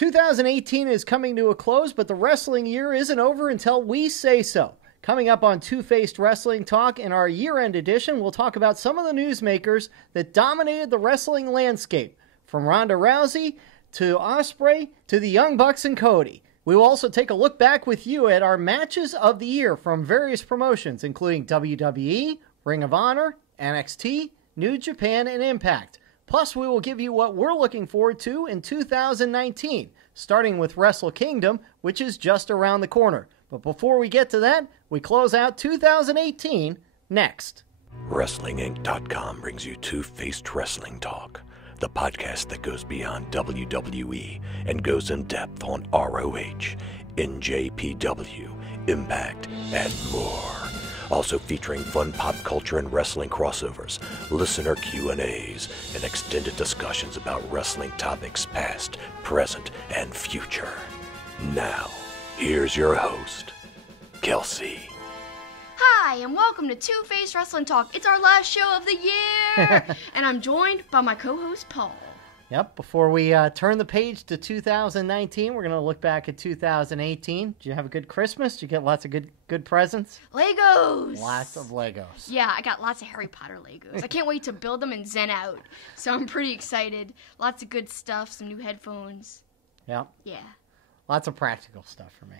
2018 is coming to a close, but the wrestling year isn't over until we say so. Coming up on Two-Faced Wrestling Talk in our year-end edition, we'll talk about some of the newsmakers that dominated the wrestling landscape, from Ronda Rousey to Osprey to the Young Bucks and Cody. We will also take a look back with you at our matches of the year from various promotions, including WWE, Ring of Honor, NXT, New Japan, and Impact. Plus, we will give you what we're looking forward to in 2019, starting with Wrestle Kingdom, which is just around the corner. But before we get to that, we close out 2018 next. WrestlingInc.com brings you Two-Faced Wrestling Talk, the podcast that goes beyond WWE and goes in depth on ROH, NJPW, Impact, and more. Also featuring fun pop culture and wrestling crossovers, listener Q&As, and extended discussions about wrestling topics past, present, and future. Now, here's your host, Kelsi. Hi, and welcome to Two-Faced Wrestling Talk. It's our last show of the year, and I'm joined by my co-host, Paul. Yep, before we turn the page to 2019, we're going to look back at 2018. Did you have a good Christmas? Did you get lots of good presents? Legos! Lots of Legos. Yeah, I got lots of Harry Potter Legos. I can't wait to build them and zen out, so I'm pretty excited. Lots of good stuff, some new headphones. Yep. Yeah. Lots of practical stuff for me.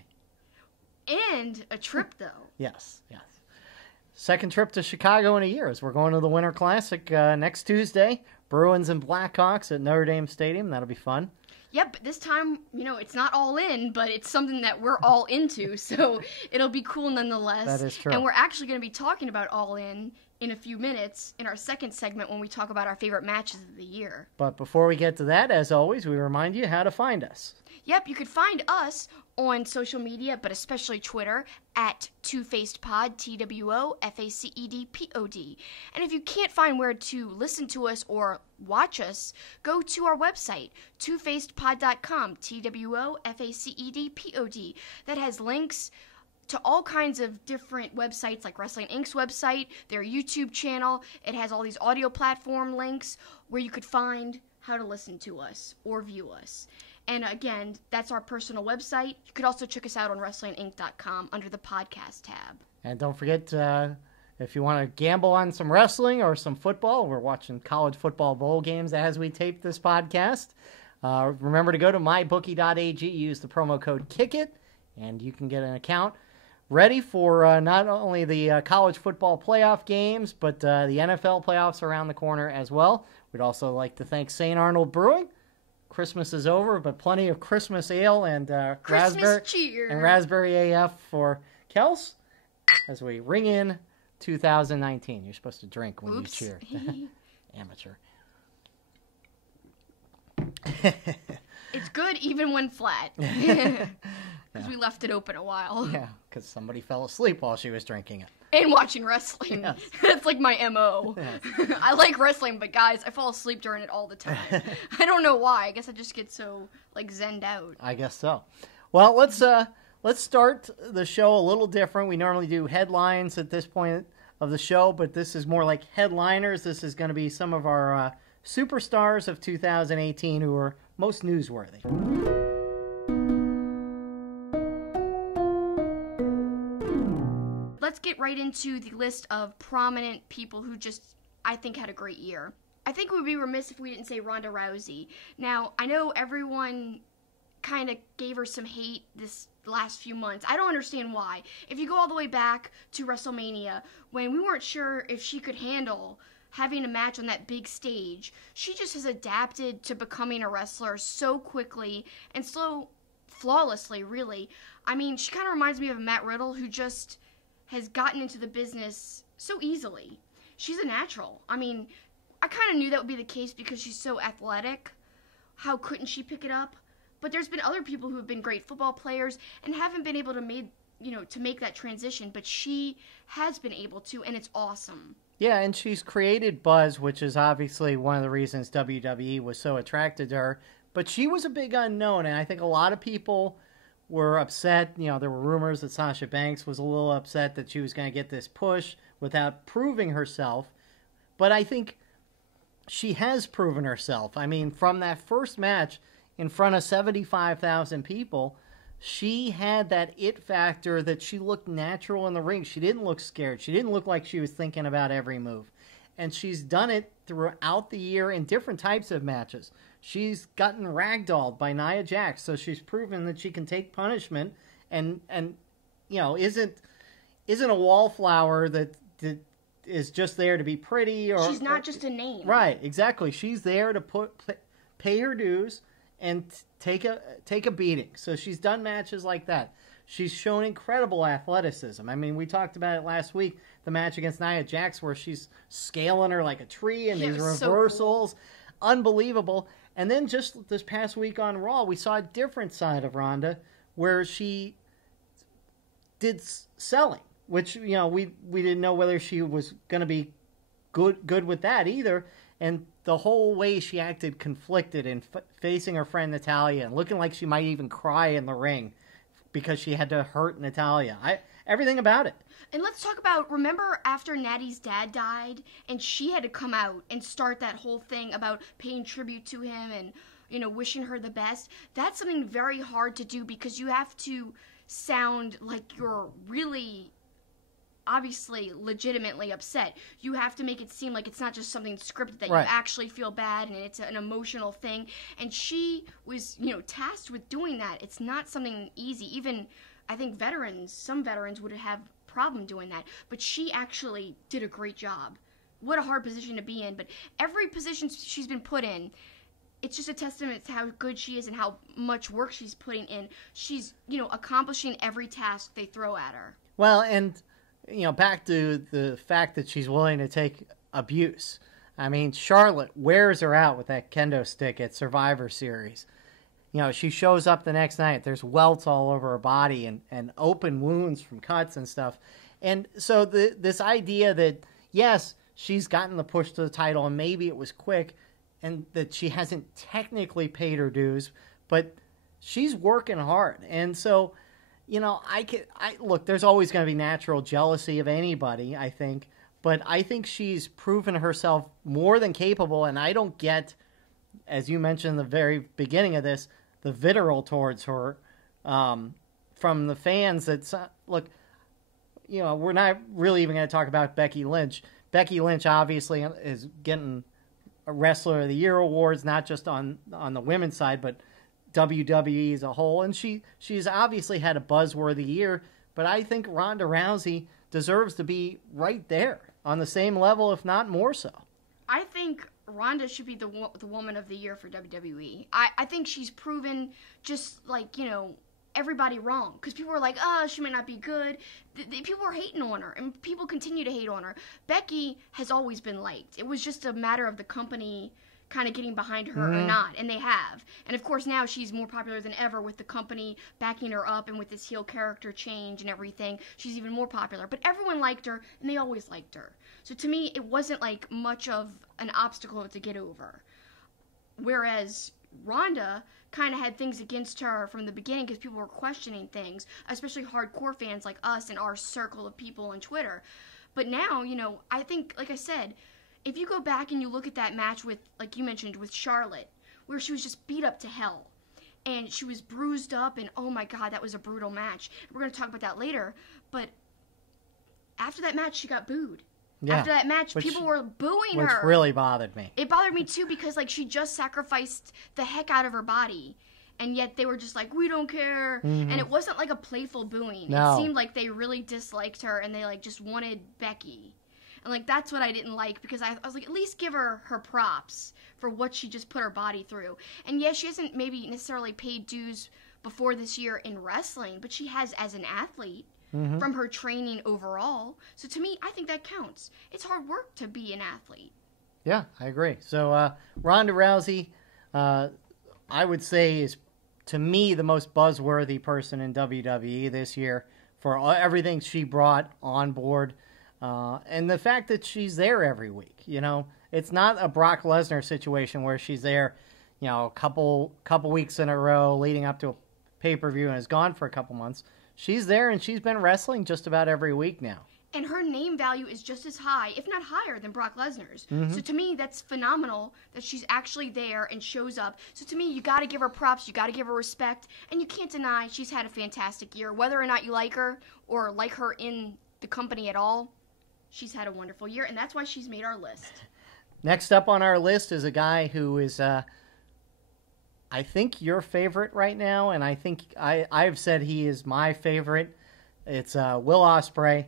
And a trip, though. Yes. Second trip to Chicago in a year as we're going to the Winter Classic next Tuesday. Bruins and Blackhawks at Notre Dame Stadium. That'll be fun. Yep, but this time, it's not all in, but it's something that we're all into, so it'll be cool nonetheless. That is true. And we're actually going to be talking about All In a few minutes in our second segment when we talk about our favorite matches of the year. But before we get to that, as always, we remind you how to find us. Yep, you could find us on social media, but especially Twitter, at TwoFacedPod, TWOFACEDPOD. And if you can't find where to listen to us or watch us, go to our website, twofacedpod.com, TWOFACEDPOD. That has links to all kinds of different websites, like Wrestling Inc.'s website, their YouTube channel. It has all these audio platform links where you could find how to listen to us or view us. And again, that's our personal website. You could also check us out on WrestlingInc.com under the podcast tab. And don't forget, if you want to gamble on some wrestling or some football, we're watching college football bowl games as we tape this podcast. Remember to go to mybookie.ag, use the promo code KICKIT, and you can get an account ready for not only the college football playoff games, but the NFL playoffs around the corner as well. We'd also like to thank St. Arnold Brewing. Christmas is over, but plenty of Christmas ale and raspberry AF for Kels as we ring in 2019. You're supposed to drink when you cheer. Amateur. It's good even when flat. Because we left it open a while. Yeah, because somebody fell asleep while she was drinking it. And watching wrestling. Yes. That's like my MO. Yes. I like wrestling, but guys, I fall asleep during it all the time. I don't know why. I guess I just get so, zenned out. I guess so. Well, let's start the show a little different. We normally do headlines at this point of the show, but this is more like headliners. This is going to be some of our superstars of 2018 who are most newsworthy. Let's get right into the list of prominent people who just, I think, had a great year. I think we would be remiss if we didn't say Ronda Rousey. Now, I know everyone kind of gave her some hate this last few months. I don't understand why. If you go all the way back to WrestleMania, when we weren't sure if she could handle having a match on that big stage, she just has adapted to becoming a wrestler so quickly and so flawlessly, really. I mean, she kind of reminds me of Matt Riddle, who just has gotten into the business so easily. She's a natural. I mean, I kind of knew that would be the case because she's so athletic. How couldn't she pick it up? But there's been other people who have been great football players and haven't been able to make that transition, but she has been able to, and it's awesome. Yeah, and she's created buzz, which is obviously one of the reasons WWE was so attracted to her. But she was a big unknown, and I think a lot of people were upset. There were rumors that Sasha Banks was a little upset that she was going to get this push without proving herself. But I think she has proven herself. I mean, from that first match in front of 75,000 people, she had that it factor that she looked natural in the ring. She didn't look scared. She didn't look like she was thinking about every move. And she's done it throughout the year in different types of matches. She's gotten ragdolled by Nia Jax, so she's proven that she can take punishment and isn't a wallflower that is just there to be pretty. Or she's not just a name. Right, exactly. She's there to pay her dues and take a beating. So she's done matches like that. She's shown incredible athleticism. I mean, we talked about it last week, the match against Nia Jax, where she's scaling her like a tree and these reversals. So cool. Unbelievable. And then just this past week on Raw, we saw a different side of Ronda where she did selling, which, we didn't know whether she was going to be good with that either. And the whole way she acted conflicted in facing her friend Natalya and looking like she might even cry in the ring because she had to hurt Natalya. Everything about it. And let's talk about, remember after Natty's dad died and she had to come out and start that whole thing about paying tribute to him and, wishing her the best? That's something very hard to do because you have to sound like you're really obviously legitimately upset. You have to make it seem like it's not just something scripted, that right. You actually feel bad and it's an emotional thing. And she was, tasked with doing that. It's not something easy. Even, I think some veterans would have a problem doing that. But she actually did a great job. What a hard position to be in. But every position she's been put in, it's just a testament to how good she is and how much work she's putting in. She's, accomplishing every task they throw at her. Well, and back to the fact that she's willing to take abuse. I mean, Charlotte wears her out with that kendo stick at Survivor Series. She shows up the next night. There's welts all over her body and open wounds from cuts and stuff. And so this idea that, yes, she's gotten the push to the title and maybe it was quick and that she hasn't technically paid her dues, but she's working hard. And so, look, there's always going to be natural jealousy of anybody, I think. But I think she's proven herself more than capable, and I don't get, as you mentioned in the very beginning of this, the vitriol towards her from the fans. Look, we're not really even going to talk about Becky Lynch. Becky Lynch obviously is getting a Wrestler of the Year awards, not just on the women's side, but WWE as a whole, and she's obviously had a buzzworthy year, but I think Ronda Rousey deserves to be right there on the same level, if not more so. I think Ronda should be the woman of the year for WWE. I think she's proven just like, everybody wrong, because people were like, oh, she might not be good. People were hating on her, and people continue to hate on her. Becky has always been liked. It was just a matter of the company kind of getting behind her or not, and they have. And of course now she's more popular than ever with the company backing her up, and with this heel character change and everything, she's even more popular. But everyone liked her, and they always liked her. So to me, it wasn't like much of an obstacle to get over. Whereas Ronda kind of had things against her from the beginning because people were questioning things, especially hardcore fans like us and our circle of people on Twitter. But now, I think, like I said, if you go back and you look at that match with, like you mentioned, with Charlotte, where she was just beat up to hell, and she was bruised up, and oh my God, that was a brutal match. We're going to talk about that later, but after that match, she got booed. Yeah, after that match, people were booing her. Which really bothered me. It bothered me too, because she just sacrificed the heck out of her body, and yet they were just like, we don't care. Mm-hmm. And it wasn't like a playful booing. No. It seemed like they really disliked her, and they just wanted Becky. And that's what I didn't like, because I was like, at least give her props for what she just put her body through. And yes, she hasn't maybe necessarily paid dues before this year in wrestling, but she has as an athlete from her training overall. So to me, I think that counts. It's hard work to be an athlete. Yeah, I agree. So Ronda Rousey, I would say, is to me the most buzzworthy person in WWE this year for everything she brought on board. And the fact that she's there every week, it's not a Brock Lesnar situation where she's there, a couple weeks in a row leading up to a pay-per-view and is gone for a couple months. She's there, and she's been wrestling just about every week now. And her name value is just as high, if not higher, than Brock Lesnar's. Mm-hmm. So to me, that's phenomenal that she's actually there and shows up. So to me, you got to give her props, you got to give her respect, and you can't deny she's had a fantastic year. Whether or not you like her or like her in the company at all, she's had a wonderful year, and that's why she's made our list. Next up on our list is a guy who is, I think, your favorite right now, and I think I've said he is my favorite. It's Will Osprey.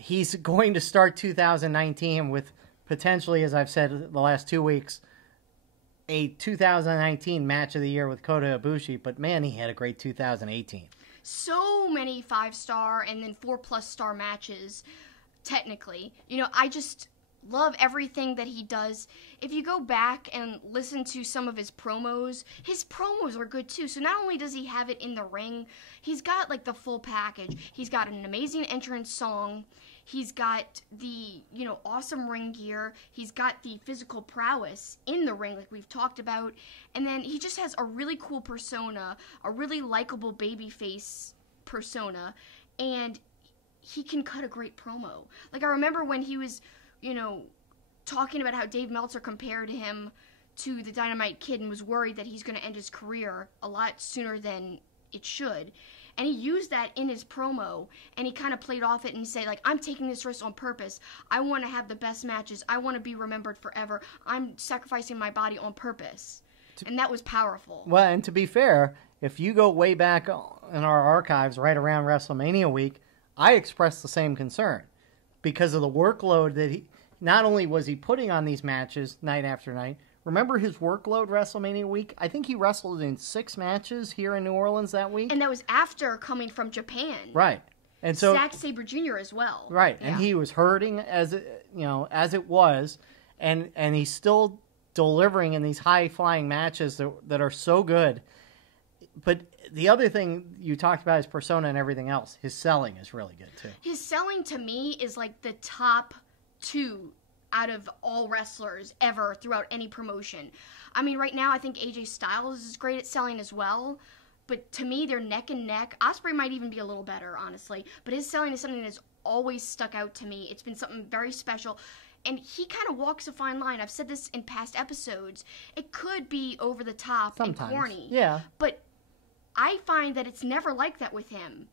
He's going to start 2019 with potentially, as I've said the last 2 weeks, a 2019 match of the year with Kota Ibushi. But man, he had a great 2018. So many 5-star and then 4+ star matches, technically. You know, I just love everything that he does. If you go back and listen to some of his promos are good too. So not only does he have it in the ring, he's got like the full package. He's got an amazing entrance song. He's got the, awesome ring gear. He's got the physical prowess in the ring like we've talked about. And then he just has a really cool persona, a really likable babyface persona. And he can cut a great promo. Like I remember when he was, talking about how Dave Meltzer compared him to the Dynamite Kid and was worried that he's going to end his career a lot sooner than it should. And he used that in his promo, and he kind of played off it and said, like, I'm taking this risk on purpose. I want to have the best matches. I want to be remembered forever. I'm sacrificing my body on purpose. And that was powerful. Well, and to be fair, if you go way back in our archives right around WrestleMania week, I expressed the same concern because of the workload that he, not only was he putting on these matches night after night. Remember his workload WrestleMania week? I think he wrestled in 6 matches here in New Orleans that week. And that was after coming from Japan. Right. And so Zack Sabre Jr. as well. Right. Yeah. And he was hurting as it was, and he's still delivering in these high-flying matches that are so good. But the other thing you talked about, his persona and everything else, his selling is really good too. His selling to me is like the top 2 out of all wrestlers ever throughout any promotion. I mean, right now I think AJ Styles is great at selling as well, but to me they're neck and neck. Osprey might even be a little better, honestly, but his selling is something that's always stuck out to me. It's been something very special, and he kind of walks a fine line. I've said this in past episodes. It could be over the top Sometimes. and corny, Yeah. but I find that it's never like that with him.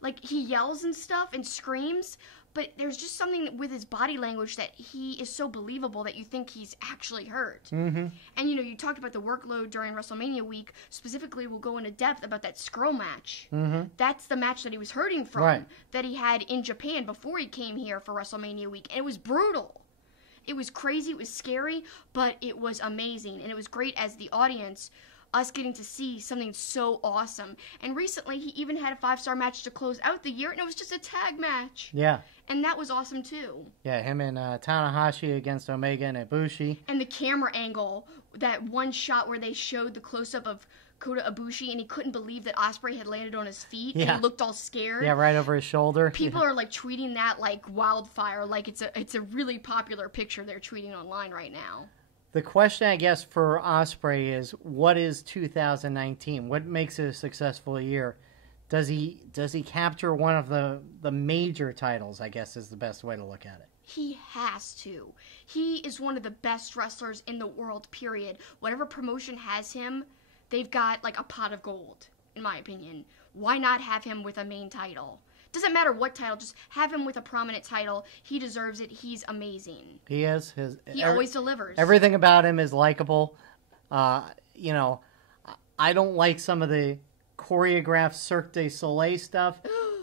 Like, he yells and stuff and screams, but there's just something with his body language that he is so believable that you think he's actually hurt. Mm-hmm. And, you talked about the workload during WrestleMania week. Specifically, we'll go into depth about that Skrull match. Mm-hmm. That's the match that he was hurting from, Right. that he had in Japan before he came here for WrestleMania week. And it was brutal. It was crazy, it was scary, but it was amazing. And it was great as the audience, us getting to see something so awesome. And recently, he even had a 5-star match to close out the year, and it was just a tag match. Yeah. And that was awesome, too. Yeah, him and Tanahashi against Omega and Ibushi. And the camera angle, that one shot where they showed the close-up of Kota Ibushi, and he couldn't believe that Osprey had landed on his feet, and he looked all scared. Yeah, right over his shoulder. People are, like, tweeting that like wildfire, like it's a really popular picture they're tweeting online right now. The question, I guess, for Osprey is, what is 2019? What makes it a successful year? Does he capture one of the major titles, I guess is the best way to look at it? He has to. He is one of the best wrestlers in the world, period. Whatever promotion has him, they've got like a pot of gold, in my opinion. Why not have him with a main title? Doesn't matter what title, just have him with a prominent title. He deserves it. He's amazing. He is. He always delivers. Everything about him is likable. I don't like some of the choreographed Cirque du Soleil stuff,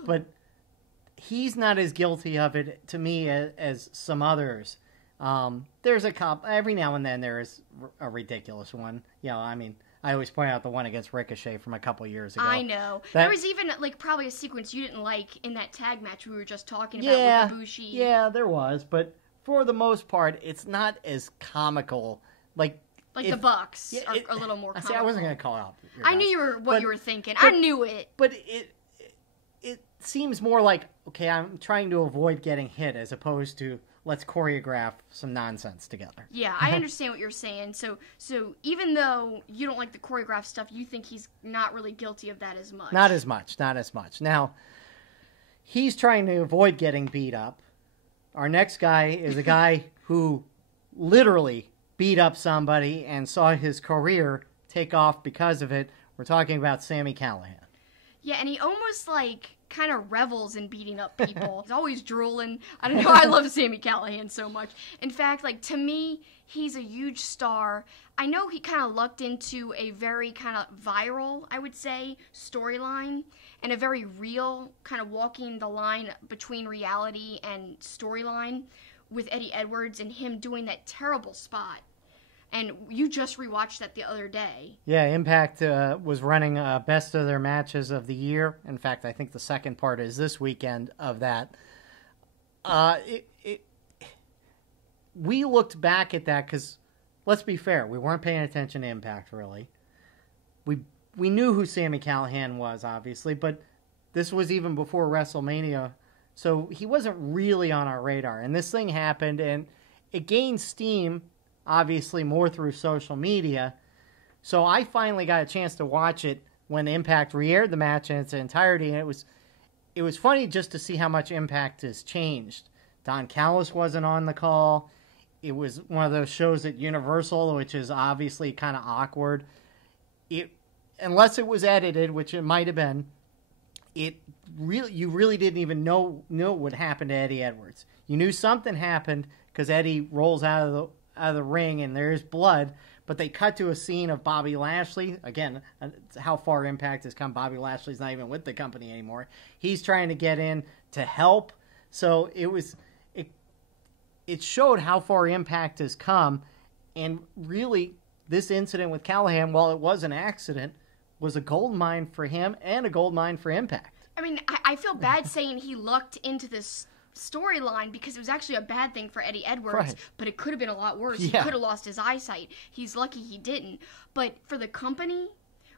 but he's not as guilty of it to me as some others. There's a every now and then there is a ridiculous one. I always point out the one against Ricochet from a couple years ago. I know. There was even, probably a sequence you didn't like in that tag match we were just talking about with Ibushi. Yeah, there was. But for the most part, it's not as comical. Like the Bucks are a little more comical. I wasn't going to call out. I knew you were thinking. I knew it. But it seems more like, okay, I'm trying to avoid getting hit as opposed to let's choreograph some nonsense together. Yeah, I understand what you're saying. So even though you don't like the choreographed stuff, you think he's not really guilty of that as much. Not as much. Now, he's trying to avoid getting beat up. Our next guy is a guy who literally beat up somebody and saw his career take off because of it. We're talking about Sami Callihan. Yeah, and he almost, like, kind of revels in beating up people. He's always drooling. I don't know, I love Sami Callihan so much. In fact, like, to me, he's a huge star. I know he kind of lucked into a very kind of viral, I would say, storyline, and a very real, kind of walking the line between reality and storyline with Eddie Edwards and him doing that terrible spot. And you just rewatched that the other day. Yeah, Impact was running best of their matches of the year. In fact, I think the second part is this weekend of that. We looked back at that because, let's be fair, we weren't paying attention to Impact, really. We knew who Sami Callihan was, obviously, but this was even before WrestleMania, so he wasn't really on our radar. And this thing happened, and it gained steam, obviously more through social media. So I finally got a chance to watch it when Impact re-aired the match in its entirety, and it was funny just to see how much Impact has changed. Don Callis wasn't on the call. It was one of those shows at Universal, which is obviously kind of awkward. Unless it was edited, which it might have been, you really didn't even know what happened to Eddie Edwards. You knew something happened because Eddie rolls out of the ring and there's blood, but they cut to a scene of Bobby Lashley. Again, how far Impact has come. Bobby Lashley's not even with the company anymore. He's trying to get in to help. So it showed how far Impact has come, and really this incident with Callihan, while it was an accident, was a gold mine for him and a gold mine for Impact. I mean, I feel bad saying he lucked into this storyline because it was actually a bad thing for Eddie Edwards, right. But it could have been a lot worse. Yeah. He could have lost his eyesight. He's lucky he didn't. But for the company,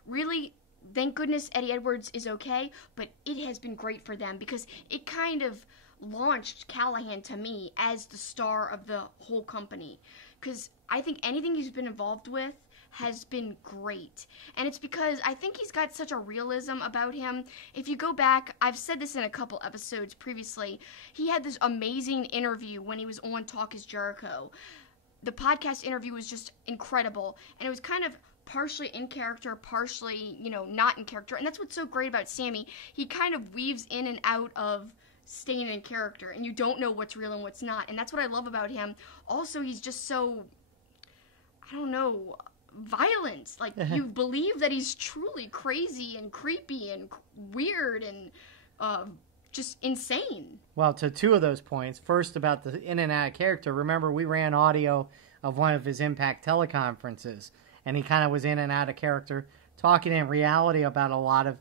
really, thank goodness Eddie Edwards is okay, but it has been great for them because it kind of launched Callihan to me as the star of the whole company, because I think anything he's been involved with has been great. And it's because I think he's got such a realism about him. If you go back, I've said this in a couple episodes previously, he had this amazing interview when he was on Talk is Jericho. The podcast interview was just incredible, and it was kind of partially in character, partially, not in character. And that's what's so great about Sami. He kind of weaves in and out of staying in character, and you don't know what's real and what's not. And that's what I love about him. Also, he's just so, I don't know, violent. Like, you believe that he's truly crazy and creepy and weird and just insane. Well, to two of those points, first about the in and out of character, remember we ran audio of one of his Impact teleconferences, and he kind of was in and out of character, talking in reality about a lot of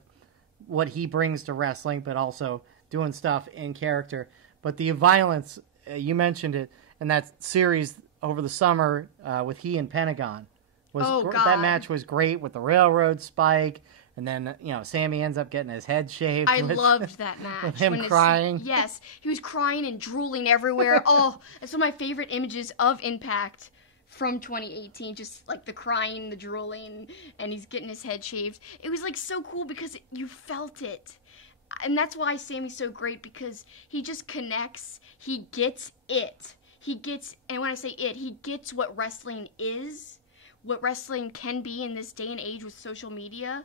what he brings to wrestling, but also doing stuff in character. But the violence, you mentioned it, and that series over the summer with he and Pentagon. That match was great with the railroad spike, and then Sami ends up getting his head shaved. I loved that match. With him crying. Yes, he was crying and drooling everywhere. Oh, it's one of my favorite images of Impact from 2018. Just like the crying, the drooling, and he's getting his head shaved. It was like so cool because you felt it. And that's why Sami's so great, because he just connects. He gets it. And when I say it, he gets what wrestling is, what wrestling can be in this day and age with social media.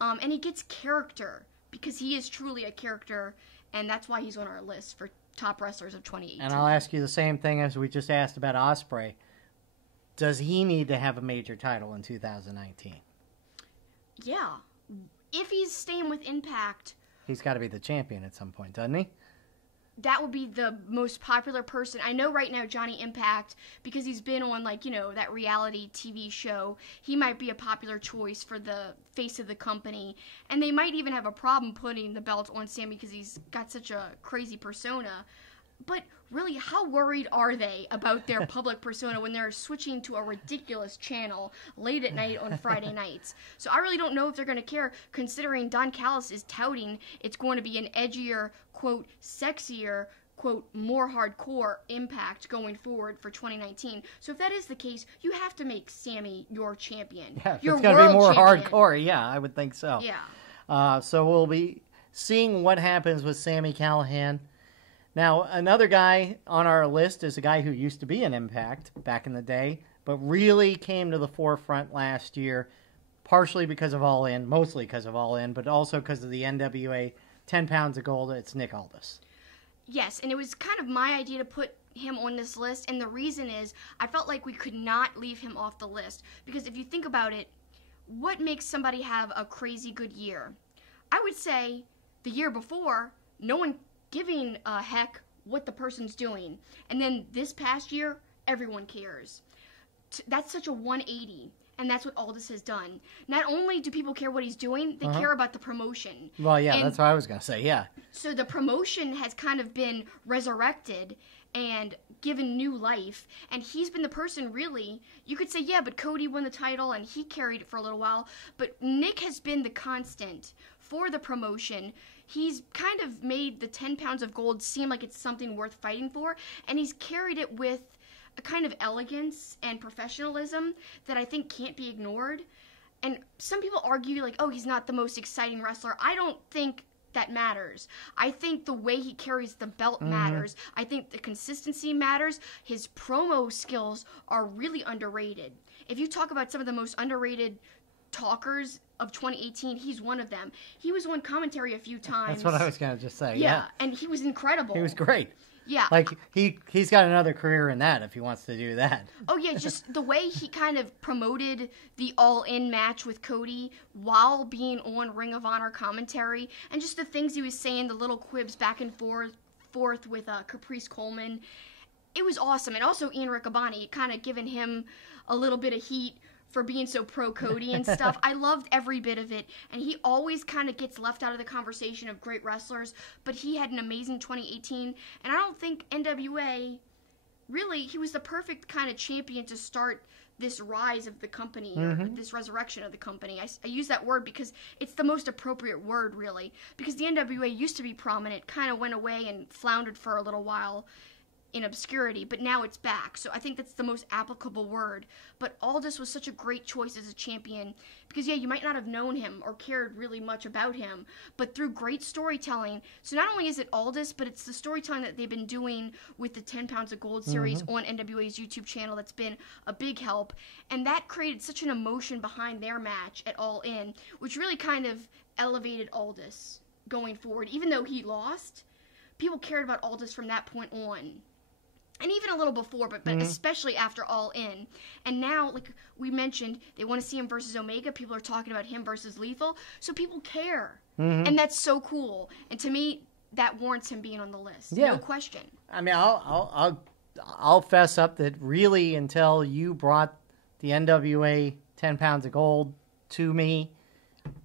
And he gets character, because he is truly a character, and that's why he's on our list for top wrestlers of 2018. And I'll ask you the same thing as we just asked about Osprey. Does he need to have a major title in 2019? Yeah. If he's staying with Impact, he's got to be the champion at some point, doesn't he? That would be the most popular person. I know right now Johnny Impact, because he's been on, that reality TV show, he might be a popular choice for the face of the company. And they might even have a problem putting the belt on Sami because he's got such a crazy persona. But really, how worried are they about their public persona when they're switching to a ridiculous channel late at night on Friday nights? So I really don't know if they're going to care, considering Don Callis is touting it's going to be an edgier, quote, sexier, quote, more hardcore Impact going forward for 2019. So if that is the case, you have to make Sami your champion. Yeah, it's going to be more champion. Hardcore. Yeah, I would think so. Yeah. So we'll be seeing what happens with Sami Callihan. Now, another guy on our list is a guy who used to be an Impact back in the day, but really came to the forefront last year, partially because of All In, mostly because of All In, but also because of the NWA 10 pounds of gold. It's Nick Aldis. Yes, and it was kind of my idea to put him on this list, and the reason is I felt like we could not leave him off the list, because if you think about it, what makes somebody have a crazy good year? I would say the year before, no one giving a heck what the person's doing, and then this past year, everyone cares. That's such a 180, and that's what Aldous has done. Not only do people care what he's doing, they care about the promotion. Well, yeah, that's what I was going to say, yeah. So the promotion has kind of been resurrected and given new life, and he's been the person, really. You could say, yeah, but Cody won the title and he carried it for a little while, but Nick has been the constant for the promotion. He's kind of made the 10 pounds of gold seem like it's something worth fighting for, and he's carried it with a kind of elegance and professionalism that I think can't be ignored. And some people argue, like, oh, he's not the most exciting wrestler. I don't think that matters. I think the way he carries the belt matters. I think the consistency matters. His promo skills are really underrated. If you talk about some of the most underrated talkers of 2018, he's one of them. He was on commentary a few times. That's what I was going to just say, yeah. And he was incredible. He was great. Yeah. Like, he's got another career in that if he wants to do that. Oh, yeah, just the way he kind of promoted the All-In match with Cody while being on Ring of Honor commentary, and just the things he was saying, the little quibs back and forth with Caprice Coleman. It was awesome. And also Ian Riccaboni, kind of giving him a little bit of heat for being so pro-Cody and stuff. I loved every bit of it, and he always kind of gets left out of the conversation of great wrestlers, but he had an amazing 2018, and I don't think NWA, really, he was the perfect kind of champion to start this rise of the company, or this resurrection of the company. I use that word because it's the most appropriate word, really, because the NWA used to be prominent, kind of went away and floundered for a little while in obscurity, but now it's back. So I think that's the most applicable word. But Aldous was such a great choice as a champion because, yeah, you might not have known him or cared really much about him, but through great storytelling. So not only is it Aldous, but it's the storytelling that they've been doing with the 10 Pounds of Gold series on NWA's YouTube channel that's been a big help. And that created such an emotion behind their match at All In, which really kind of elevated Aldous going forward. Even though he lost, people cared about Aldous from that point on. And even a little before, but especially after All In. And now, like we mentioned, they want to see him versus Omega. People are talking about him versus Lethal. So people care. And that's so cool. And to me, that warrants him being on the list. Yeah. No question. I mean, I'll fess up that really until you brought the NWA 10 Pounds of Gold to me,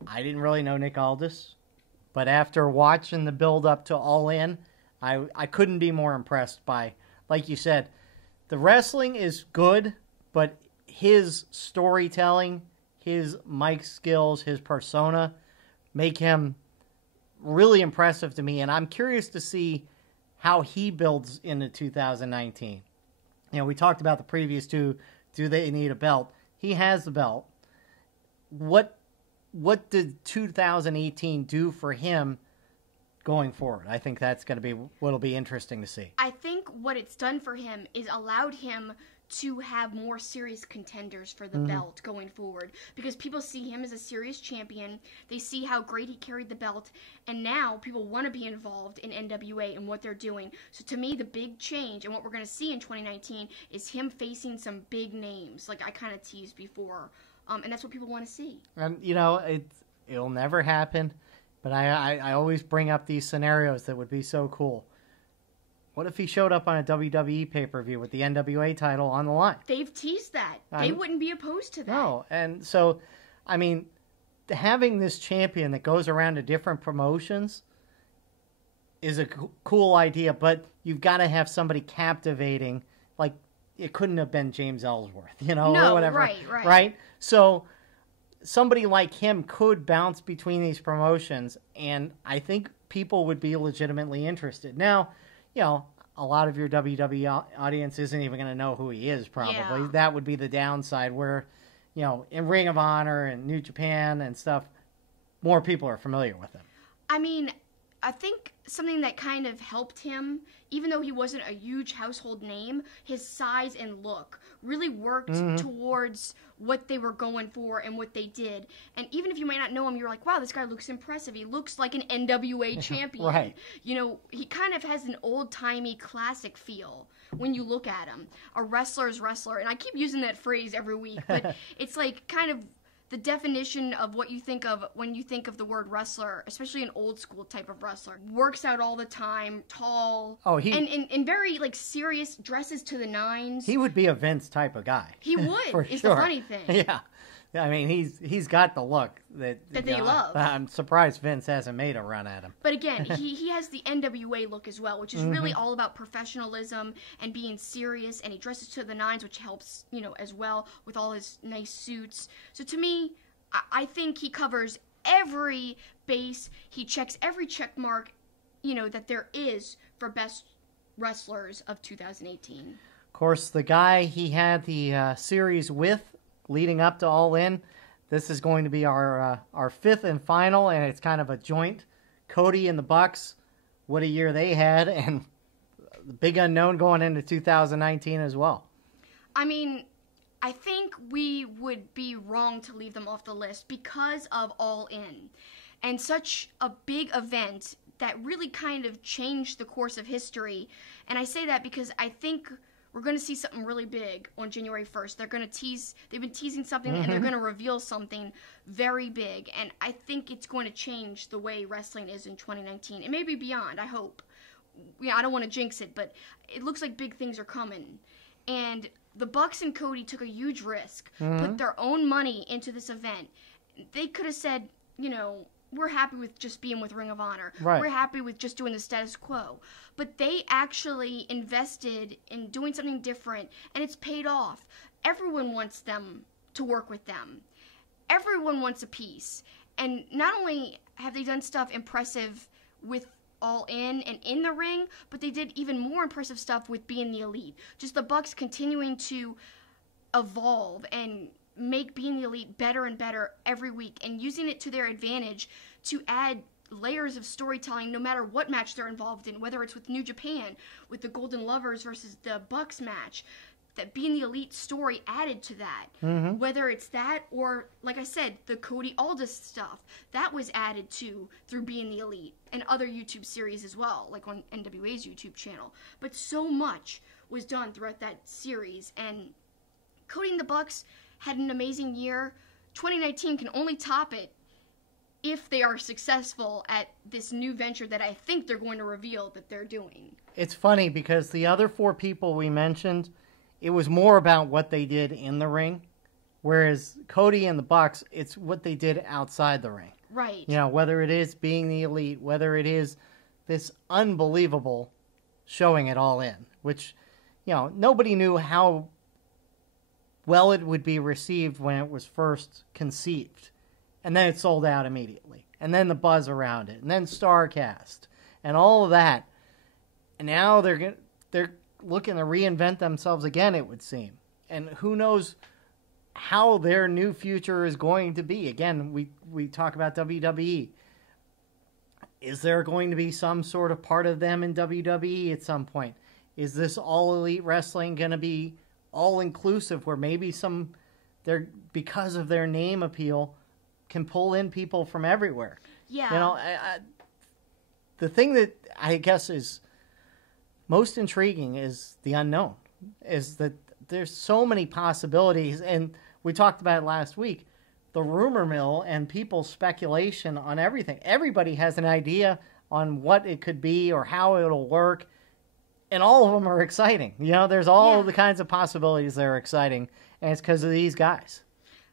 I didn't really know Nick Aldis. But after watching the build up to All In, I couldn't be more impressed by, like you said, the wrestling is good, but his storytelling, his mic skills, his persona make him really impressive to me. And I'm curious to see how he builds into 2019. You know, we talked about the previous two. Do they need a belt? He has the belt. What did 2018 do for him going forward? I think that's going to be what'll be interesting to see. I think what it's done for him is allowed him to have more serious contenders for the belt going forward, because people see him as a serious champion. They see how great he carried the belt, and now people want to be involved in NWA and what they're doing. So to me, the big change and what we're going to see in 2019 is him facing some big names, like I kind of teased before, and that's what people want to see. And you know, it'll never happen. But I always bring up these scenarios that would be so cool. What if he showed up on a WWE pay-per-view with the NWA title on the line? They've teased that. They wouldn't be opposed to that. No, and so, I mean, having this champion that goes around to different promotions is a cool idea, but you've got to have somebody captivating. Like, it couldn't have been James Ellsworth, you know, or whatever. Right? So somebody like him could bounce between these promotions, and I think people would be legitimately interested. Now, you know, a lot of your WWE audience isn't even going to know who he is, probably. Yeah. That would be the downside, where, you know, in Ring of Honor and New Japan and stuff, more people are familiar with him. I mean, I think something that kind of helped him, even though he wasn't a huge household name, his size and look really worked towards what they were going for and what they did. And even if you might not know him, you're like, wow, this guy looks impressive. He looks like an NWA champion. Right. You know, he kind of has an old-timey classic feel when you look at him. A wrestler's wrestler. And I keep using that phrase every week, but it's like kind of the definition of what you think of when you think of the word wrestler, especially an old school type of wrestler. Works out all the time, tall, and very like serious, dresses to the nines. He would be a Vince type of guy. He would. For is sure. the funny thing. Yeah. I mean, he's got the look that they love. I'm surprised Vince hasn't made a run at him. But again, he has the NWA look as well, which is really all about professionalism and being serious, and he dresses to the nines, which helps, you know, as well with all his nice suits. So to me, I think he covers every base. He checks every check mark, you know, that there is for best wrestlers of 2018. Of course, the guy he had the series with leading up to All In, this is going to be our fifth and final, and it's kind of a joint. Cody and the Bucks, what a year they had, and the big unknown going into 2019 as well. I mean, I think we would be wrong to leave them off the list because of All In, and such a big event that really kind of changed the course of history. And I say that because I think we're going to see something really big on January 1st. They've been teasing something, and they're going to reveal something very big. And I think it's going to change the way wrestling is in 2019. And maybe beyond, I hope. Yeah, I don't want to jinx it, but it looks like big things are coming. And the Bucks and Cody took a huge risk, put their own money into this event. They could have said, you know, we're happy with just being with Ring of Honor. Right. We're happy with just doing the status quo. But they actually invested in doing something different, and it's paid off. Everyone wants them to work with them. Everyone wants a piece. And not only have they done stuff impressive with All In and in the ring, but they did even more impressive stuff with Being the Elite. Just the Bucks continuing to evolve and make Being the Elite better and better every week, and using it to their advantage to add layers of storytelling no matter what match they're involved in, whether it's with New Japan, with the Golden Lovers versus the Bucks match. That Being the Elite story added to that. Whether it's that or, like I said, the Cody Aldous stuff, that was added to through Being the Elite and other YouTube series as well, like on NWA's YouTube channel. But so much was done throughout that series, and Cody and the Bucks had an amazing year. 2019 can only top it if they are successful at this new venture that I think they're going to reveal that they're doing. It's funny because the other four people we mentioned, it was more about what they did in the ring, whereas Cody and the Bucks, it's what they did outside the ring. Right. You know, whether it is Being the Elite, whether it is this unbelievable showing it All In, which, you know, nobody knew how well it would be received when it was first conceived. And then it sold out immediately. And then the buzz around it. And then StarCast. And all of that. And now they're looking to reinvent themselves again, it would seem. And who knows how their new future is going to be. Again, we talk about WWE. Is there going to be some sort of part of them in WWE at some point? Is this All Elite Wrestling going to be all-inclusive where maybe they're because of their name appeal, can pull in people from everywhere? Yeah. You know, the thing that I guess is most intriguing is the unknown, is that there's so many possibilities, and we talked about it last week, the rumor mill and people's speculation on everything. Everybody has an idea on what it could be or how it'll work, and all of them are exciting. You know, there's all the kinds of possibilities that are exciting, and it's because of these guys.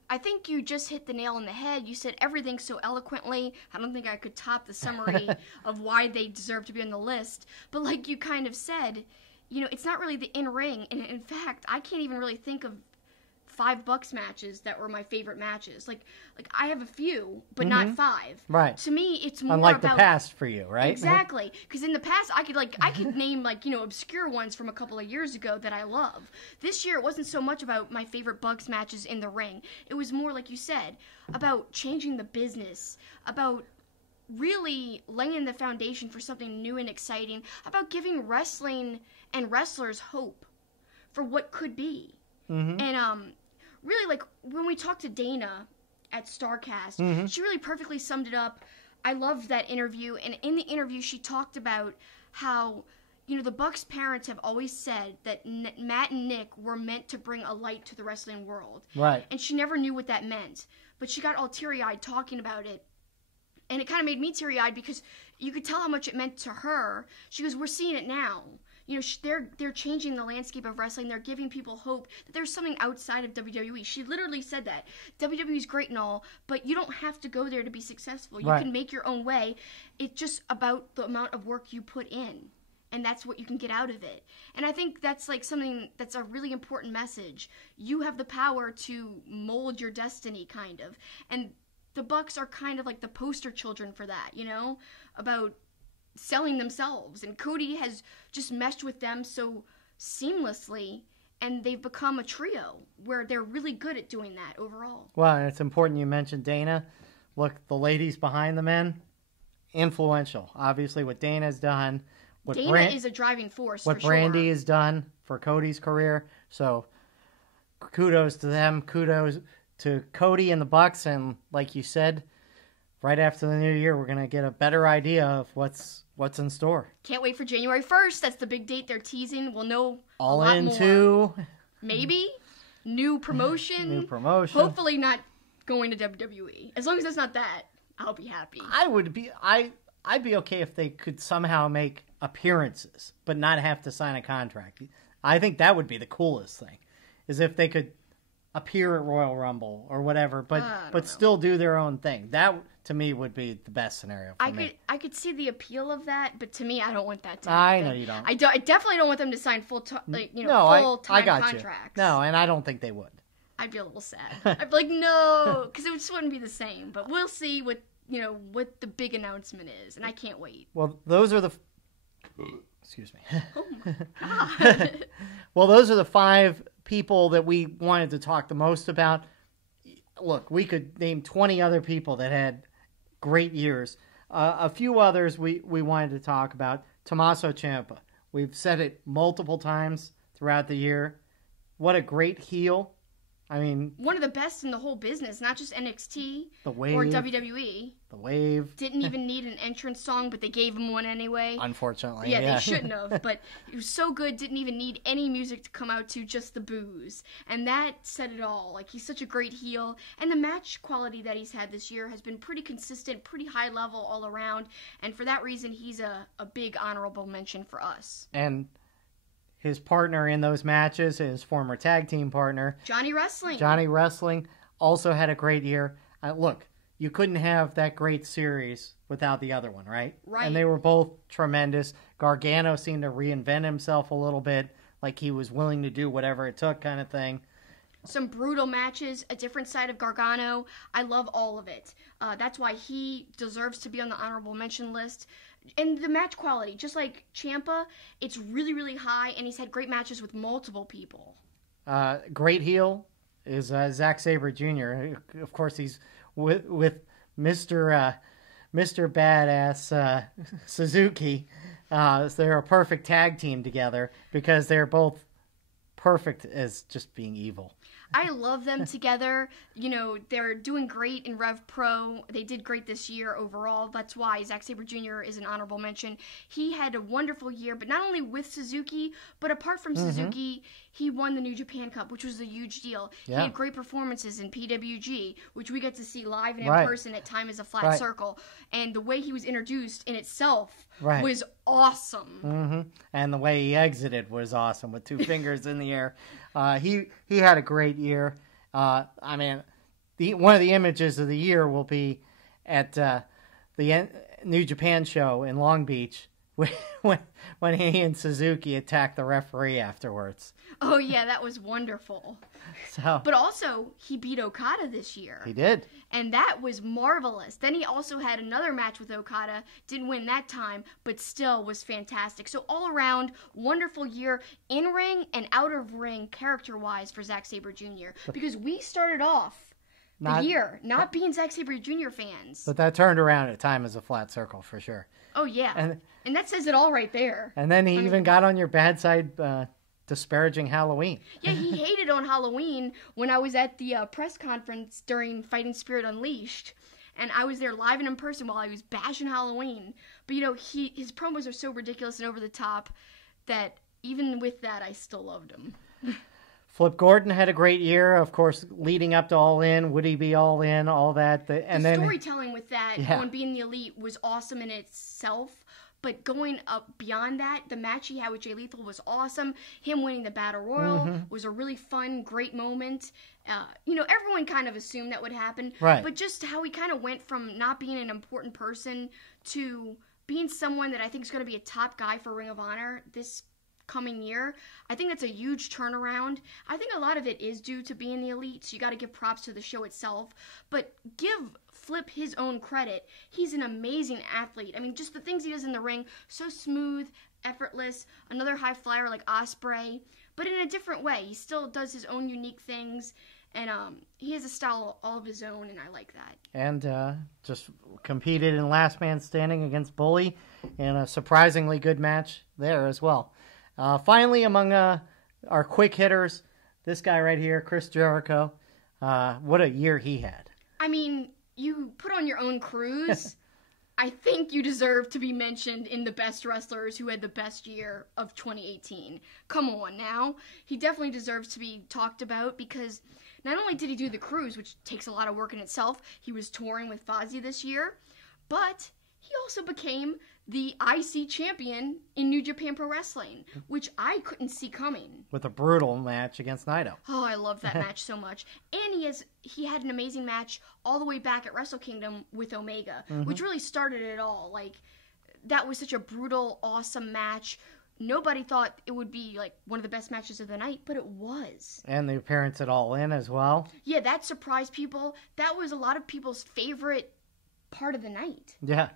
I think you just hit the nail on the head. You said everything so eloquently. I don't think I could top the summary of why they deserve to be on the list. But like you kind of said, you know, it's not really the in-ring. And in fact, I can't even really think of 5 Bucks matches that were my favorite matches. Like I have a few, but not 5. Right. To me, it's more unlike about the past for you, right? Exactly. Because in the past, I could name like, you know, obscure ones from a couple of years ago that I love. This year, it wasn't so much about my favorite Bucks matches in the ring. It was more, like you said, about changing the business, about really laying the foundation for something new and exciting, about giving wrestling and wrestlers hope for what could be. Mm-hmm. And really, like, when we talked to Dana at StarCast, she really perfectly summed it up. I loved that interview, and in the interview she talked about how, you know, the Bucks' parents have always said that Matt and Nick were meant to bring a light to the wrestling world. Right. And she never knew what that meant, but she got all teary-eyed talking about it. And it kind of made me teary-eyed because you could tell how much it meant to her. She goes, we're seeing it now. You know, they're changing the landscape of wrestling. They're giving people hope that there's something outside of WWE. She literally said that. WWE's great and all, but you don't have to go there to be successful. You can make your own way. It's just about the amount of work you put in. And that's what you can get out of it. And I think that's like something that's a really important message. You have the power to mold your destiny, kind of. And the Bucks are kind of like the poster children for that, you know, about selling themselves. And Cody has just meshed with them so seamlessly, and they've become a trio where they're really good at doing that overall. Well, and it's important you mentioned Dana. Look, the ladies behind the men, influential. Obviously, what Dana's done. What Dana is a driving force, what for Brandy sure. has done for Cody's career. So kudos to them. Kudos to Cody and the Bucks. And like you said, right after the new year, we're going to get a better idea of what's in store. Can't wait for January 1st. That's the big date they're teasing. We'll know All a lot into more. Maybe new promotion. New promotion. Hopefully not going to WWE. As long as it's not that, I'll be happy. I'd be okay if they could somehow make appearances, but not have to sign a contract. I think that would be the coolest thing, is if they could appear at Royal Rumble or whatever, but still do their own thing. That, to me, would be the best scenario for me. I could see the appeal of that, but to me, I don't want that to I happen. know you don't. I definitely don't want them to sign full-time I got contracts. You. No, and I don't think they would. I'd be a little sad. I'd be like, no, because it just wouldn't be the same. But we'll see what the big announcement is, and I can't wait. Well, those are the... Excuse me. Oh my God. Well, those are the 5 people that we wanted to talk the most about. Look, we could name 20 other people that had great years. A few others we wanted to talk about. Tommaso Ciampa. We've said it multiple times throughout the year. What a great heel. I mean... One of the best in the whole business, not just NXT the Wave, or WWE. The Wave. Didn't even need an entrance song, but they gave him one anyway. Unfortunately, yeah. They shouldn't have, but it was so good, didn't even need any music to come out to, just the boos. And that said it all. Like, he's such a great heel. And the match quality that he's had this year has been pretty consistent, pretty high level all around. And for that reason, he's a big honorable mention for us. And... his partner in those matches, his former tag team partner, Johnny Wrestling, also had a great year. Look, you couldn't have that great series without the other one, right? Right. And they were both tremendous. Gargano seemed to reinvent himself a little bit, like he was willing to do whatever it took kind of thing. Some brutal matches, a different side of Gargano. I love all of it. That's why he deserves to be on the honorable mention list. And the match quality, just like Ciampa, it's really, really high, and he's had great matches with multiple people. Great heel is Zack Sabre Jr. Of course, he's with Mr. Badass Suzuki. So they're a perfect tag team together because they're both perfect as just being evil. I love them together. You know, they're doing great in Rev Pro. They did great this year overall. That's why Zack Sabre Jr. is an honorable mention. He had a wonderful year, but not only with Suzuki, but apart from Suzuki, he won the New Japan Cup, which was a huge deal. Yeah. He had great performances in PWG, which we get to see live and in person at Time is a Flat Circle. And the way he was introduced in itself was awesome. And the way he exited was awesome with 2 fingers in the air. He had a great year. I mean, one of the images of the year will be at the New Japan show in Long Beach when he and Suzuki attacked the referee afterwards. Oh, yeah, that was wonderful. But also, he beat Okada this year. He did. And that was marvelous. Then he also had another match with Okada. Didn't win that time, but still was fantastic. So all around, wonderful year, in-ring and out-of-ring character-wise for Zack Sabre Jr. Because we started off not being Zack Sabre Jr. fans. But that turned around at time as a flat circle for sure. Oh, yeah. And that says it all right there. And then he even got on your bad side disparaging Halloween. Yeah, he hated on Halloween when I was at the press conference during Fighting Spirit Unleashed. And I was there live and in person while I was bashing Halloween. But, his promos are so ridiculous and over the top that even with that, I still loved him. Flip Gordon had a great year, of course, leading up to All In. Would he be All In? All that. And the then storytelling with that, on being the Elite, was awesome in itself. But going up beyond that, the match he had with Jay Lethal was awesome. Him winning the Battle Royal was a really fun, great moment. Everyone kind of assumed that would happen. Right. But just how he kind of went from not being an important person to being someone that I think is going to be a top guy for Ring of Honor this coming year, I think that's a huge turnaround. I think a lot of it is due to being the Elite, so you got to give props to the show itself. But give Flip his own credit. He's an amazing athlete. I mean, just the things he does in the ring, so smooth, effortless. Another high flyer like Osprey, but in a different way. He still does his own unique things, and he has a style all of his own, and I like that. And just competed in Last Man Standing against Bully in a surprisingly good match there as well. Finally, among our quick hitters, this guy right here, Chris Jericho. What a year he had. I mean, you put on your own cruise. I think you deserve to be mentioned in the best wrestlers who had the best year of 2018. Come on now. He definitely deserves to be talked about because not only did he do the cruise, which takes a lot of work in itself, he was touring with Fozzy this year, but he also became the IC champion in New Japan Pro Wrestling, which I couldn't see coming. With a brutal match against Naito. Oh, I love that match so much. And he had an amazing match all the way back at Wrestle Kingdom with Omega, which really started it all. Like, that was such a brutal, awesome match. Nobody thought it would be, like, one of the best matches of the night, but it was. And the appearance at All In as well. Yeah, that surprised people. That was a lot of people's favorite part of the night. Yeah.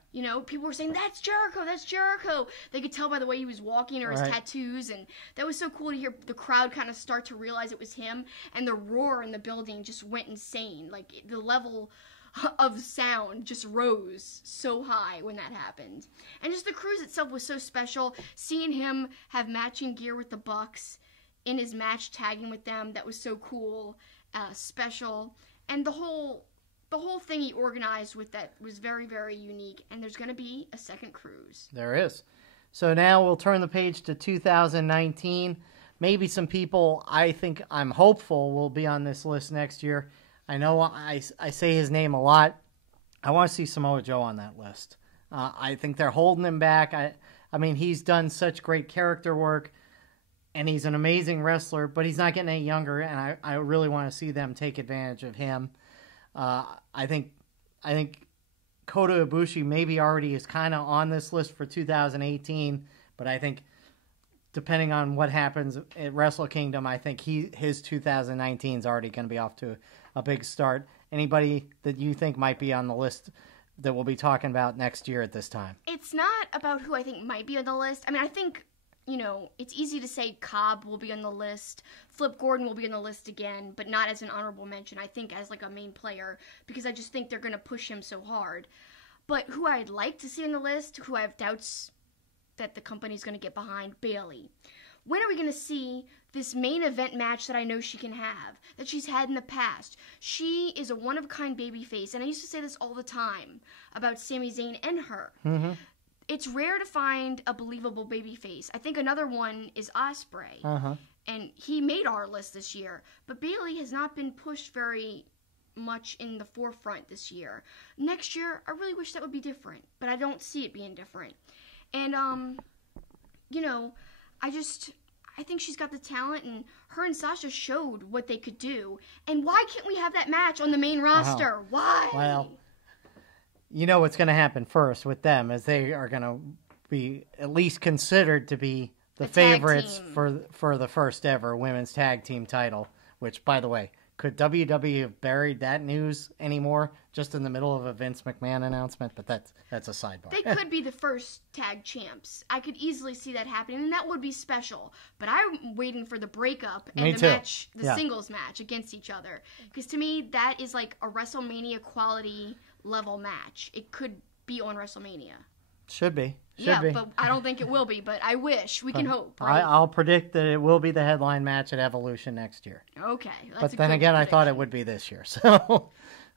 People were saying, that's Jericho. They could tell by the way he was walking or his tattoos, and that was so cool to hear the crowd kind of start to realize it was him, and the roar in the building just went insane. Like, the level of sound just rose so high when that happened. And just the cruise itself was so special. Seeing him have matching gear with the Bucks in his match, tagging with them, that was so cool, special. And the whole thing he organized with that was very, very unique, and there's going to be a second cruise. There is. So now we'll turn the page to 2019. Maybe some people I'm hopeful will be on this list next year. I know I say his name a lot. I want to see Samoa Joe on that list. I think they're holding him back. I mean, he's done such great character work, and he's an amazing wrestler, but he's not getting any younger, and I really want to see them take advantage of him. I think Kota Ibushi maybe already is kind of on this list for 2018, but I think depending on what happens at Wrestle Kingdom, I think his 2019 is already going to be off to a big start. Anybody that you think might be on the list that we'll be talking about next year at this time? It's not about who I think might be on the list. I mean, I think, it's easy to say Cobb will be on the list. Flip Gordon will be on the list again, but not as an honorable mention. I think as like a main player, because I just think they're going to push him so hard. But who I'd like to see on the list, who I have doubts that the company's going to get behind, Bayley. When are we going to see this main event match that I know she can have, that she's had in the past? She is a one-of-a-kind babyface, and I used to say this all the time about Sami Zayn and her. Mm-hmm. It's rare to find a believable babyface. I think another one is Osprey, and he made our list this year. But Bayley has not been pushed very much in the forefront this year. Next year, I really wish that would be different, but I don't see it being different. And, I think she's got the talent, and her and Sasha showed what they could do. And why can't we have that match on the main roster? Why? Well, you know what's going to happen first with them is they are going to be at least considered to be the favorites for the first ever women's tag team title, which, by the way, Could WWE have buried that news anymore just in the middle of a Vince McMahon announcement? But that's a sidebar. They could be the first tag champs. I could easily see that happening, and that would be special. But I'm waiting for the breakup and the singles match against each other. Because to me, that is like a WrestleMania quality level match. It could be on WrestleMania. Should be. But I don't think it will be, but I wish. We can hope, right? I'll predict that it will be the headline match at Evolution next year. Okay. But then again, I thought it would be this year, so...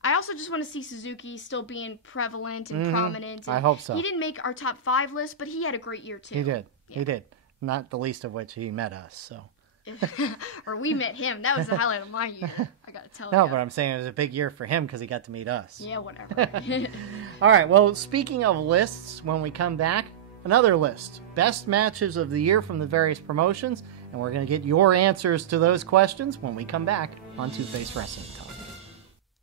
I also just want to see Suzuki still being prevalent and prominent. And I hope so. He didn't make our top 5 list, but he had a great year, too. He did. Yeah. He did. Not the least of which he met us, so... Or we met him. That was the highlight of my year. I gotta tell you. No, but I'm saying it was a big year for him because he got to meet us. Yeah, whatever. All right, well, speaking of lists, when we come back, another list. Best matches of the year from the various promotions, and we're going to get your answers to those questions when we come back on Two-Face Wrestling Talk.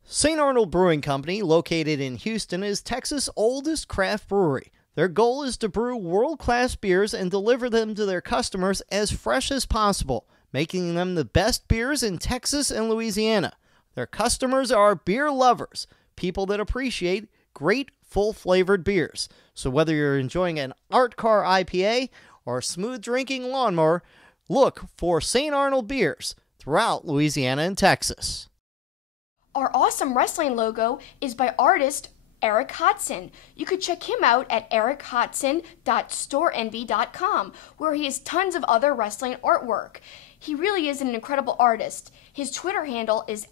St. Arnold Brewing Company, located in Houston, is Texas' oldest craft brewery. Their goal is to brew world-class beers and deliver them to their customers as fresh as possible, making them the best beers in Texas and Louisiana. Their customers are beer lovers, people that appreciate great, full-flavored beers. So whether you're enjoying an art car IPA or a smooth-drinking lawnmower, look for St. Arnold beers throughout Louisiana and Texas. Our awesome wrestling logo is by artist Eric Hodson. You could check him out at erichodson.storeenvy.com, where he has tons of other wrestling artwork. He really is an incredible artist. His Twitter handle is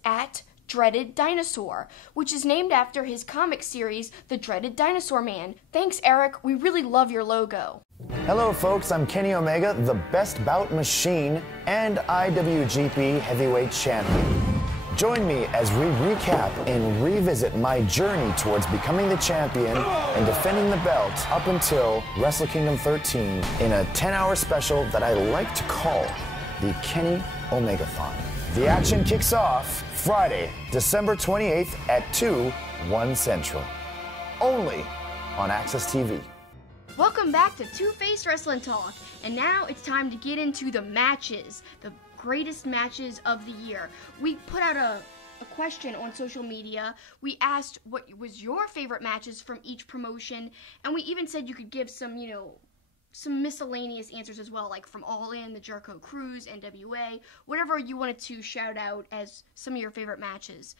@Dreaded Dinosaur, which is named after his comic series, The Dreaded Dinosaur Man. Thanks, Eric. We really love your logo. Hello, folks. I'm Kenny Omega, the best bout machine and IWGP Heavyweight Champion. Join me as we recap and revisit my journey towards becoming the champion and defending the belt up until Wrestle Kingdom 13 in a 10-hour special that I like to call the Kenny Omega-thon. The action kicks off Friday, December 28th at 2/1 Central. Only on Access TV. Welcome back to Two-Face Wrestling Talk. And now it's time to get into the matches, the greatest matches of the year. We put out a question on social media. We asked what was your favorite matches from each promotion, and we even said you could give some, some miscellaneous answers as well, like from All In, the Jericho Cruise, NWA, whatever you wanted to shout out as some of your favorite matches.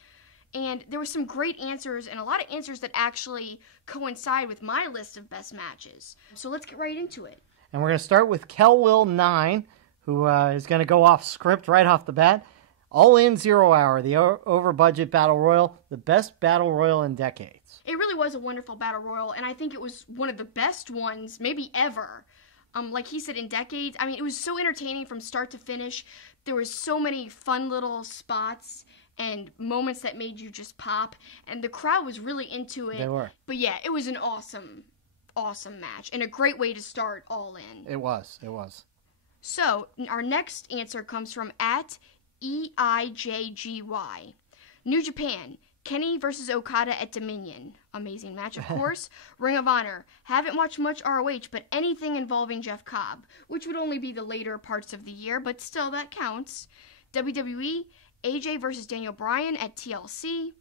And there were some great answers, and a lot of answers that actually coincide with my list of best matches. So let's get right into it. And we're going to start with Kelwill9, who is going to go off script right off the bat. All In 0 Hour, the over-budget Battle Royal, the best Battle Royal in decades. It really was a wonderful Battle Royal, and I think it was one of the best ones, maybe ever. Like he said, in decades. I mean, it was so entertaining from start to finish. There was so many fun little spots and moments that made you just pop, and the crowd was really into it. They were. But yeah, it was an awesome match, and a great way to start All In. It was. So, our next answer comes from @EIJGY. New Japan, Kenny versus Okada at Dominion. Amazing match, of course. Ring of Honor, haven't watched much ROH, but anything involving Jeff Cobb, which would only be the later parts of the year, but still that counts. WWE, AJ versus Daniel Bryan at TLC.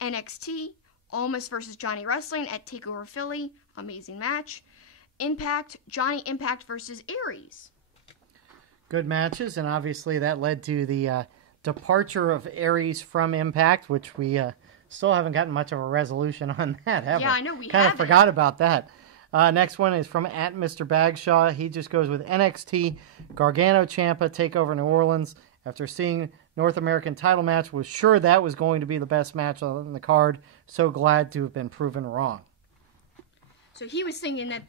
NXT, Almas versus Johnny Wrestling at TakeOver Philly. Amazing match. Impact, Johnny Impact versus Aries. Good matches, and obviously that led to the departure of Aries from Impact, which we still haven't gotten much of a resolution on that, have we? Yeah, I know we kind haven't. of forgot about that. Next one is from @Mr. Bagshaw. He just goes with NXT, Gargano Ciampa, TakeOver New Orleans. After seeing North American title match, was sure that was going to be the best match on the card. So glad to have been proven wrong. So he was thinking that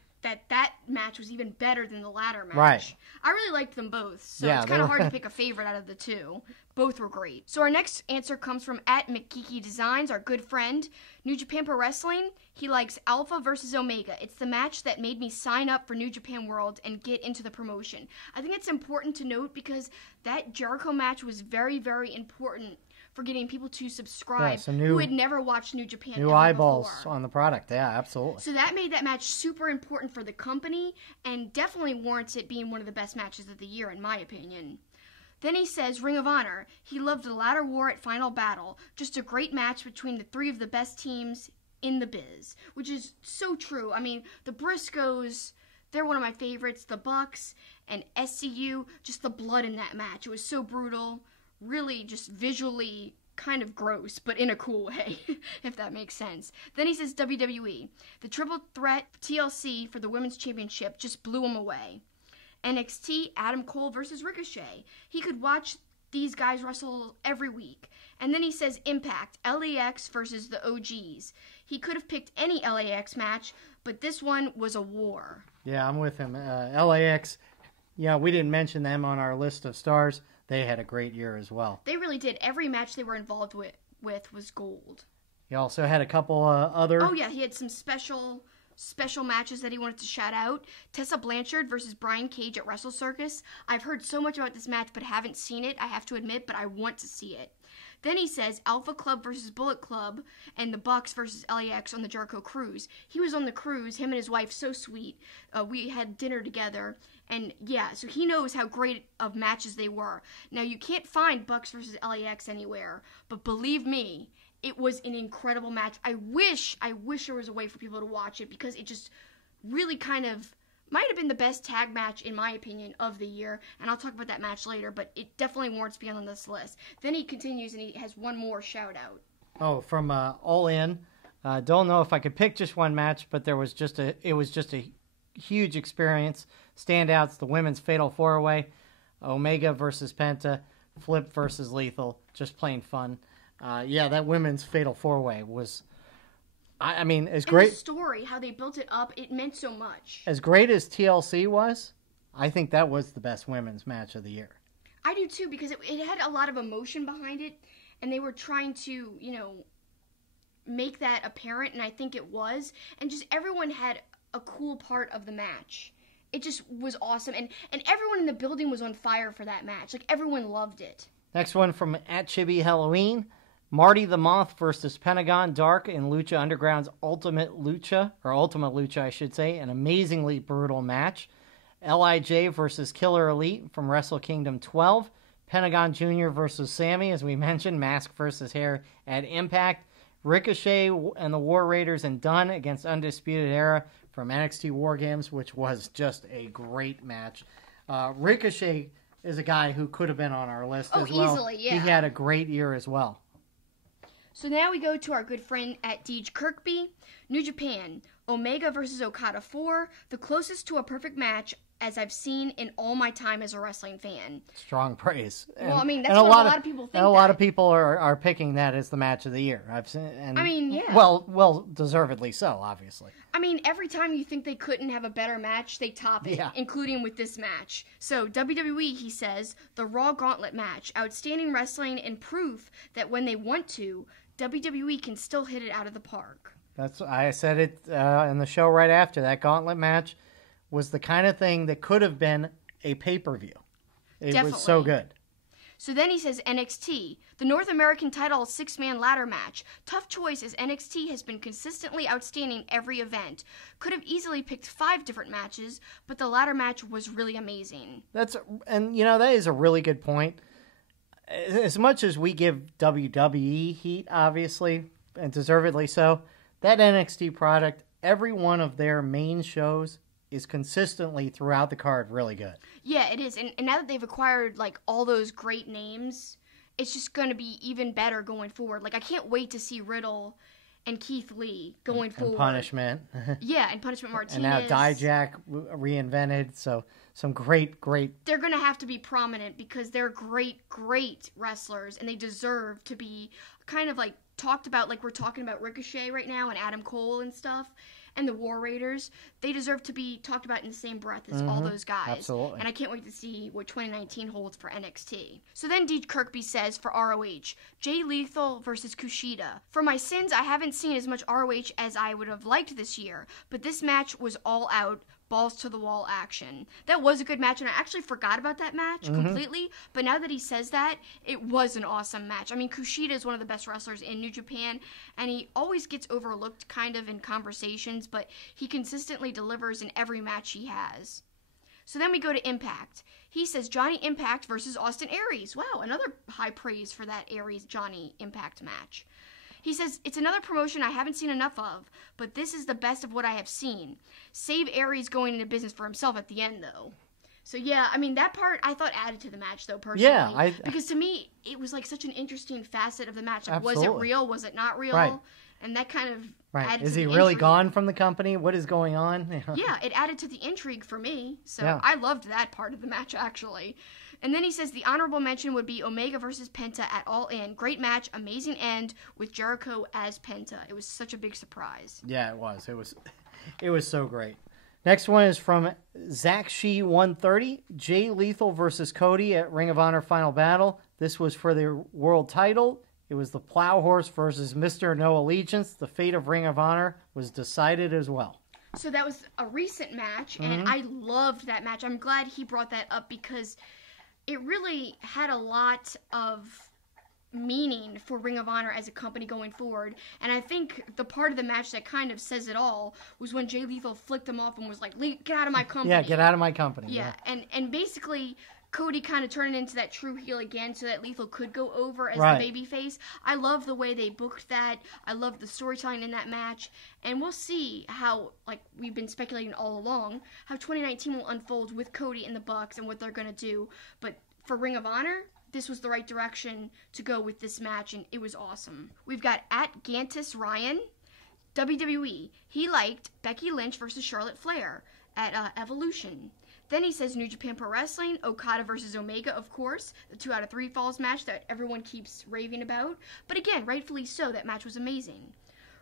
match was even better than the latter match. Right. I really liked them both, so Yeah, it's kind of hard to pick a favorite out of the two. Both were great. So our next answer comes from @McKiki Designs, our good friend. New Japan Pro Wrestling, he likes Alpha versus Omega. It's the match that made me sign up for New Japan World and get into the promotion. I think it's important to note because that Jericho match was very, very important for getting people to subscribe who had never watched New Japan New eyeballs before on the product, yeah, absolutely. So that made that match super important for the company and definitely warrants it being one of the best matches of the year, in my opinion. Then he says Ring of Honor. He loved the ladder war at Final Battle. Just a great match between the three of the best teams in the biz, which is so true. I mean, the Briscoes, they're one of my favorites. The Bucks and SCU, just the blood in that match. It was so brutal, really just visually kind of gross, but in a cool way, if that makes sense. Then he says WWE. The triple threat TLC for the Women's Championship just blew him away. NXT, Adam Cole versus Ricochet. He could watch these guys wrestle every week. And then he says Impact, LAX versus the OGs. He could have picked any LAX match, but this one was a war. Yeah, I'm with him. LAX, yeah, we didn't mention them on our list of stars. They had a great year as well. They really did. Every match they were involved with was gold. He also had a couple other... Oh, yeah, he had some special matches that he wanted to shout out. Tessa Blanchard versus Brian Cage at Wrestle Circus. I've heard so much about this match, but haven't seen it, I have to admit, but I want to see it. Then he says Alpha Club versus Bullet Club and the Bucks versus LAX on the Jericho cruise. He was on the cruise, him and his wife, so sweet. We had dinner together, and yeah, so he knows how great of matches they were. Now, you can't find Bucks versus LAX anywhere, but believe me, it was an incredible match. I wish there was a way for people to watch it, because it just really kind of might have been the best tag match, in my opinion, of the year. And I'll talk about that match later, but it definitely warrants being on this list. Then he continues, and he has one more shout-out. Oh, from All In. Don't know if I could pick just one match, but it was just a huge experience. Standouts, the women's Fatal 4-Way, Omega versus Penta, Flip versus Lethal, just plain fun. Yeah, that women's Fatal 4-Way was... I mean, as great... And the story, how they built it up, it meant so much. As great as TLC was, I think that was the best women's match of the year. I do too, because it had a lot of emotion behind it, and they were trying to, make that apparent, and I think it was. And just everyone had a cool part of the match. It just was awesome, and everyone in the building was on fire for that match. Like, everyone loved it. Next one from @Chibi Halloween. Marty the Moth versus Pentagon Dark in Lucha Underground's Ultimate Lucha, I should say, an amazingly brutal match. LIJ versus Killer Elite from Wrestle Kingdom 12. Pentagon Jr. versus Sami, as we mentioned, mask versus hair at Impact. Ricochet and the War Raiders and Dunn against Undisputed Era from NXT War Games, which was just a great match. Ricochet is a guy who could have been on our list as well. Easily, yeah. He had a great year as well. So now we go to our good friend @Deej Kirkby. New Japan, Omega versus Okada 4, the closest to a perfect match as I've seen in all my time as a wrestling fan. Strong praise. Well, I mean, that's what a lot of people think. And a lot of people are picking that as the match of the year. I've seen, and, I mean, yeah. Well, deservedly so, obviously. I mean, every time you think they couldn't have a better match, they top it, including with this match. So, WWE, he says, the Raw Gauntlet match, outstanding wrestling and proof that when they want to, WWE can still hit it out of the park. I said it in the show right after. That Gauntlet match was the kind of thing that could have been a pay-per-view. It Definitely. was so good. So then he says NXT, the North American title 6-man ladder match. Tough choice, as NXT has been consistently outstanding every event. Could have easily picked 5 different matches, but the ladder match was really amazing. That is a really good point. As much as we give WWE heat, obviously, and deservedly so, that NXT product, every one of their main shows is consistently throughout the card really good. Yeah, it is. And now that they've acquired all those great names, it's just going to be even better going forward. I can't wait to see Riddle and Keith Lee going forward. And Punishment. Yeah, and Punishment Martinez. And now Dijak reinvented, so some great... They're going to have to be prominent because they're great, great wrestlers, and they deserve to be kind of talked about like we're talking about Ricochet right now and Adam Cole and stuff. And the War Raiders, they deserve to be talked about in the same breath as all those guys. Absolutely. And I can't wait to see what 2019 holds for NXT. So then Deej Kirkby says for ROH, Jay Lethal versus Kushida. For my sins, I haven't seen as much ROH as I would have liked this year, but this match was all out, balls to the wall action. That was a good match, and I actually forgot about that match completely, but now that he says that, it was an awesome match. I mean, Kushida is one of the best wrestlers in New Japan, and he always gets overlooked kind of in conversations, but he consistently delivers in every match he has. So then we go to Impact. He says Johnny Impact versus Austin Aries. Wow, another high praise for that Aries-Johnny Impact match. He says, it's another promotion I haven't seen enough of, but this is the best of what I have seen. Save Aries going into business for himself at the end, though. So, yeah, I mean, that part I thought added to the match, though, personally. Yeah. Because to me, it was like such an interesting facet of the match. Like, Absolutely. was it real? Was it not real? Right. And that kind of Right. added Is to he the really intrigue. gone from the company? What is going on? Yeah, it added to the intrigue for me. So Yeah. I loved that part of the match, actually. And then he says the honorable mention would be Omega versus Penta at All In. Great match, amazing end with Jericho as Penta. It was such a big surprise. Yeah, it was. It was so great. Next one is from Zach Shee 130. Jay Lethal versus Cody at Ring of Honor Final Battle. This was for the world title. It was the Plow Horse versus Mr. No Allegiance. The fate of Ring of Honor was decided as well. So that was a recent match, and I loved that match. I'm glad he brought that up because it really had a lot of meaning for Ring of Honor as a company going forward. And I think the part of the match that kind of says it all was when Jay Lethal flicked him off and was like, get out of my company. Yeah, get out of my company. Yeah, and basically Cody kind of turned into that true heel again so that Lethal could go over as Right. the babyface. I love the way they booked that. I love the storytelling in that match. And we'll see how, like we've been speculating all along, how 2019 will unfold with Cody and the Bucks and what they're going to do. But for Ring of Honor, this was the right direction to go with this match, and it was awesome. We've got at Gantus Ryan, WWE. He liked Becky Lynch versus Charlotte Flair at Evolution. Then he says New Japan Pro Wrestling, Okada versus Omega, of course, the 2 out of 3 falls match that everyone keeps raving about. But again, rightfully so, that match was amazing.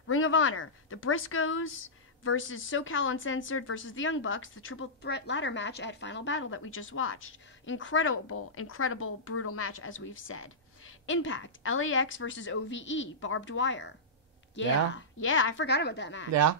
Ring of Honor, the Briscoes versus SoCal Uncensored versus the Young Bucks, the triple threat ladder match at Final Battle that we just watched. Incredible, brutal match, as we've said. Impact, LAX versus OVE, barbed wire. Yeah, I forgot about that match. Yeah.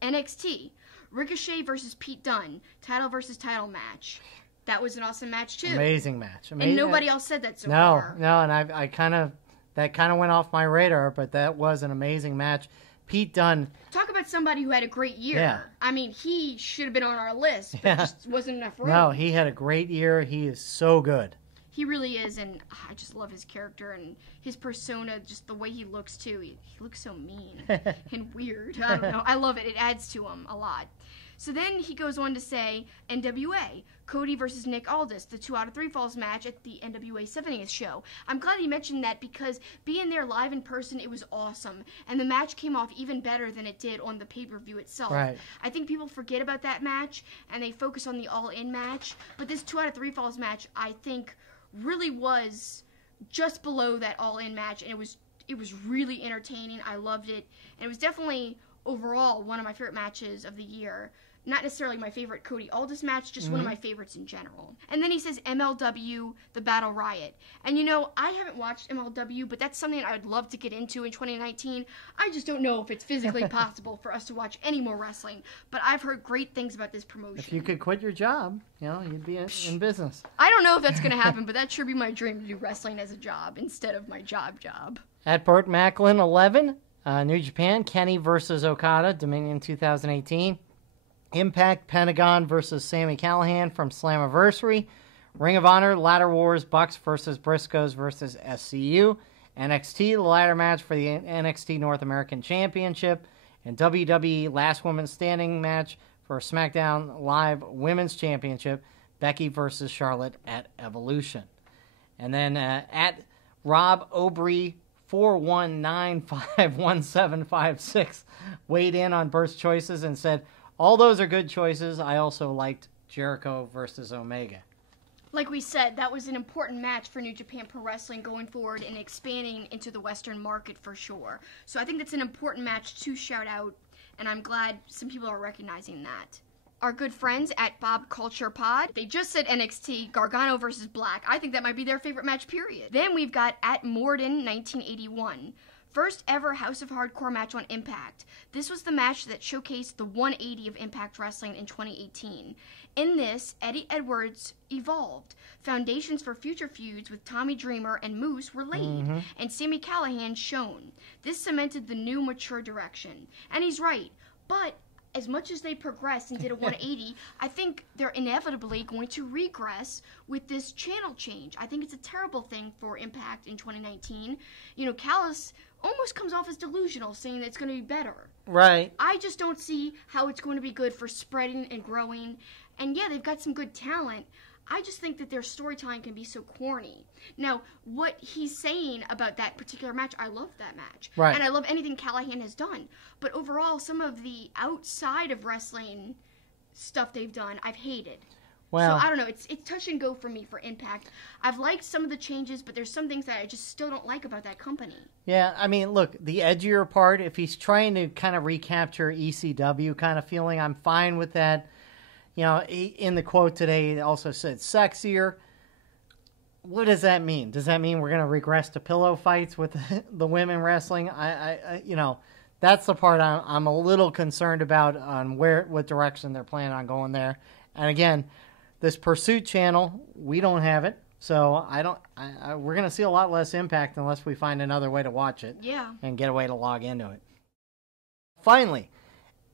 NXT, Ricochet versus Pete Dunne, title versus title match. That was an awesome match, too. Amazing match. And nobody else said that so far. No, and I kind of, that kind of went off my radar, but that was an amazing match. Pete Dunne. Talk about somebody who had a great year. Yeah. I mean, he should have been on our list, but just wasn't enough room. No, he had a great year. He is so good. He really is, and I just love his character and his persona, just the way he looks, too. He looks so mean and weird. I don't know. I love it. It adds to him a lot. So then he goes on to say, NWA, Cody versus Nick Aldous, the 2 out of 3 falls match at the NWA 70th show. I'm glad he mentioned that because being there live in person, it was awesome. And the match came off even better than it did on the pay-per-view itself. Right. I think people forget about that match, and they focus on the all-in match. But this 2 out of 3 falls match, I think, really was just below that all-in match. And it was really entertaining. I loved it. And it was definitely, overall, one of my favorite matches of the year. Not necessarily my favorite Cody Aldous match, just one of my favorites in general. And then he says MLW, The Battle Riot. And you know, I haven't watched MLW, but that's something I would love to get into in 2019. I just don't know if it's physically possible for us to watch any more wrestling. But I've heard great things about this promotion. If you could quit your job, you'd be in business. I don't know if that's going to happen, but that sure be my dream to do wrestling as a job instead of my job. At Burt Macklin 11, New Japan, Kenny versus Okada, Dominion 2018. Impact, Pentagon versus Sami Callihan from Slammiversary. Ring of Honor, Ladder Wars, Bucks versus Briscoes versus SCU. NXT, the ladder match for the NXT North American Championship. And WWE, Last Woman Standing match for SmackDown Live Women's Championship. Becky versus Charlotte at Evolution. And then at Rob Obrey 419551756 weighed in on Burt's choices and said, all those are good choices. I also liked Jericho versus Omega. Like we said, that was an important match for New Japan Pro Wrestling going forward and expanding into the Western market for sure. So I think that's an important match to shout out, and I'm glad some people are recognizing that. Our good friends at Bob Culture Pod, they just said NXT, Gargano versus Black. I think that might be their favorite match, period. Then we've got at Morden 1981. First ever House of Hardcore match on Impact. This was the match that showcased the 180 of Impact Wrestling in 2018. In this, Eddie Edwards evolved. Foundations for future feuds with Tommy Dreamer and Moose were laid, and Sami Callihan shone. This cemented the new mature direction. And he's right, but as much as they progressed and did a 180, I think they're inevitably going to regress with this channel change. I think it's a terrible thing for Impact in 2019. You know, Callis almost comes off as delusional, saying that it's going to be better. Right. I just don't see how it's going to be good for spreading and growing. And yeah, they've got some good talent. I just think that their storytelling can be so corny. Now, what he's saying about that particular match, I love that match. Right. And I love anything Callihan has done. But overall, some of the outside of wrestling stuff they've done, I've hated. Well, so I don't know. It's touch and go for me for Impact. I've liked some of the changes, but there's some things that I just still don't like about that company. Yeah, I mean, look, the edgier part, if he's trying to kind of recapture ECW kind of feeling, I'm fine with that. You know, in the quote today, it also said sexier. What does that mean? Does that mean we're going to regress to pillow fights with the women wrestling? I you know, that's the part I'm a little concerned about on what direction they're planning on going there. And again, this Pursuit channel, we don't have it, so we're going to see a lot less Impact unless we find another way to watch it. Yeah. And get a way to log into it. Finally,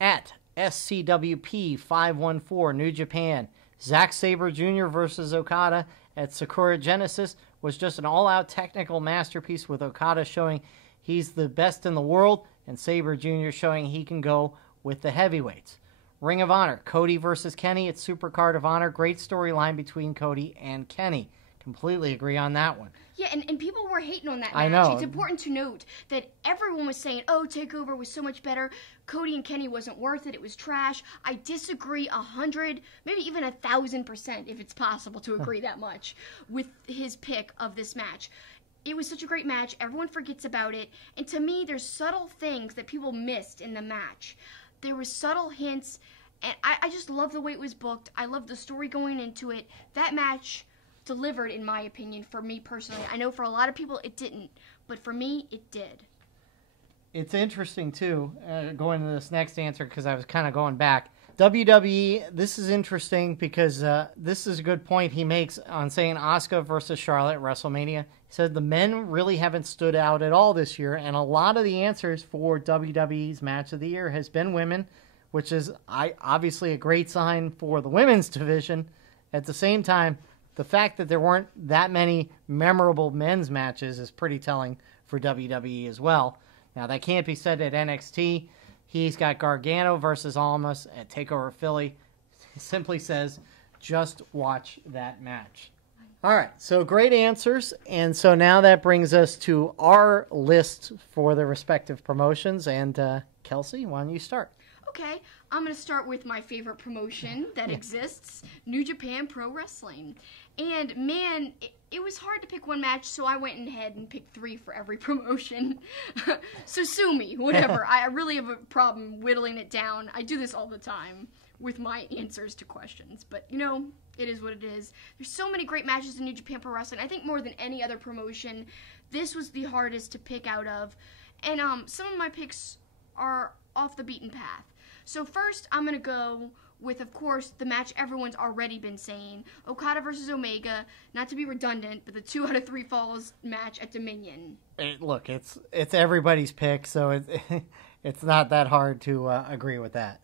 at SCWP 514 New Japan, Zack Sabre Jr. versus Okada at Sakura Genesis was just an all-out technical masterpiece, with Okada showing he's the best in the world and Sabre Jr. showing he can go with the heavyweights. Ring of Honor, Cody versus Kenny at Supercard of Honor. Great storyline between Cody and Kenny. Completely agree on that one. Yeah, and people were hating on that match. I know. It's important to note that everyone was saying, oh, TakeOver was so much better. Cody and Kenny wasn't worth it. It was trash. I disagree 100, maybe even 1,000%, if it's possible to agree that much, with his pick of this match. It was such a great match. Everyone forgets about it. And to me, there's subtle things that people missed in the match. There was subtle hints, and I just love the way it was booked. I love the story going into it. That match delivered, in my opinion, for me personally. I know for a lot of people it didn't, but for me, it did. It's interesting, too, going to this next answer, because I was kind of going back. WWE, this is interesting because this is a good point he makes on saying Asuka versus Charlotte at WrestleMania. He said the men really haven't stood out at all this year, and a lot of the answers for WWE's match of the year has been women, which is obviously a great sign for the women's division. At the same time, the fact that there weren't that many memorable men's matches is pretty telling for WWE as well. Now, that can't be said at NXT. He's got Gargano versus Almas at TakeOver Philly. He simply says, just watch that match. All right, so great answers. And so now that brings us to our list for the respective promotions. And Kelsi, why don't you start? Okay, I'm going to start with my favorite promotion that exists, New Japan Pro Wrestling. And man, it was hard to pick one match, so I went ahead and picked 3 for every promotion. So sue me, whatever. I really have a problem whittling it down. I do this all the time with my answers to questions. But, you know, it is what it is. There's so many great matches in New Japan Pro Wrestling. I think more than any other promotion, this was the hardest to pick out of. And some of my picks are off the beaten path. So first, I'm going to go with, of course, the match everyone's already been saying, Okada versus Omega, not to be redundant, but the 2 out of 3 falls match at Dominion. Look, it's everybody's pick, so it's not that hard to agree with that.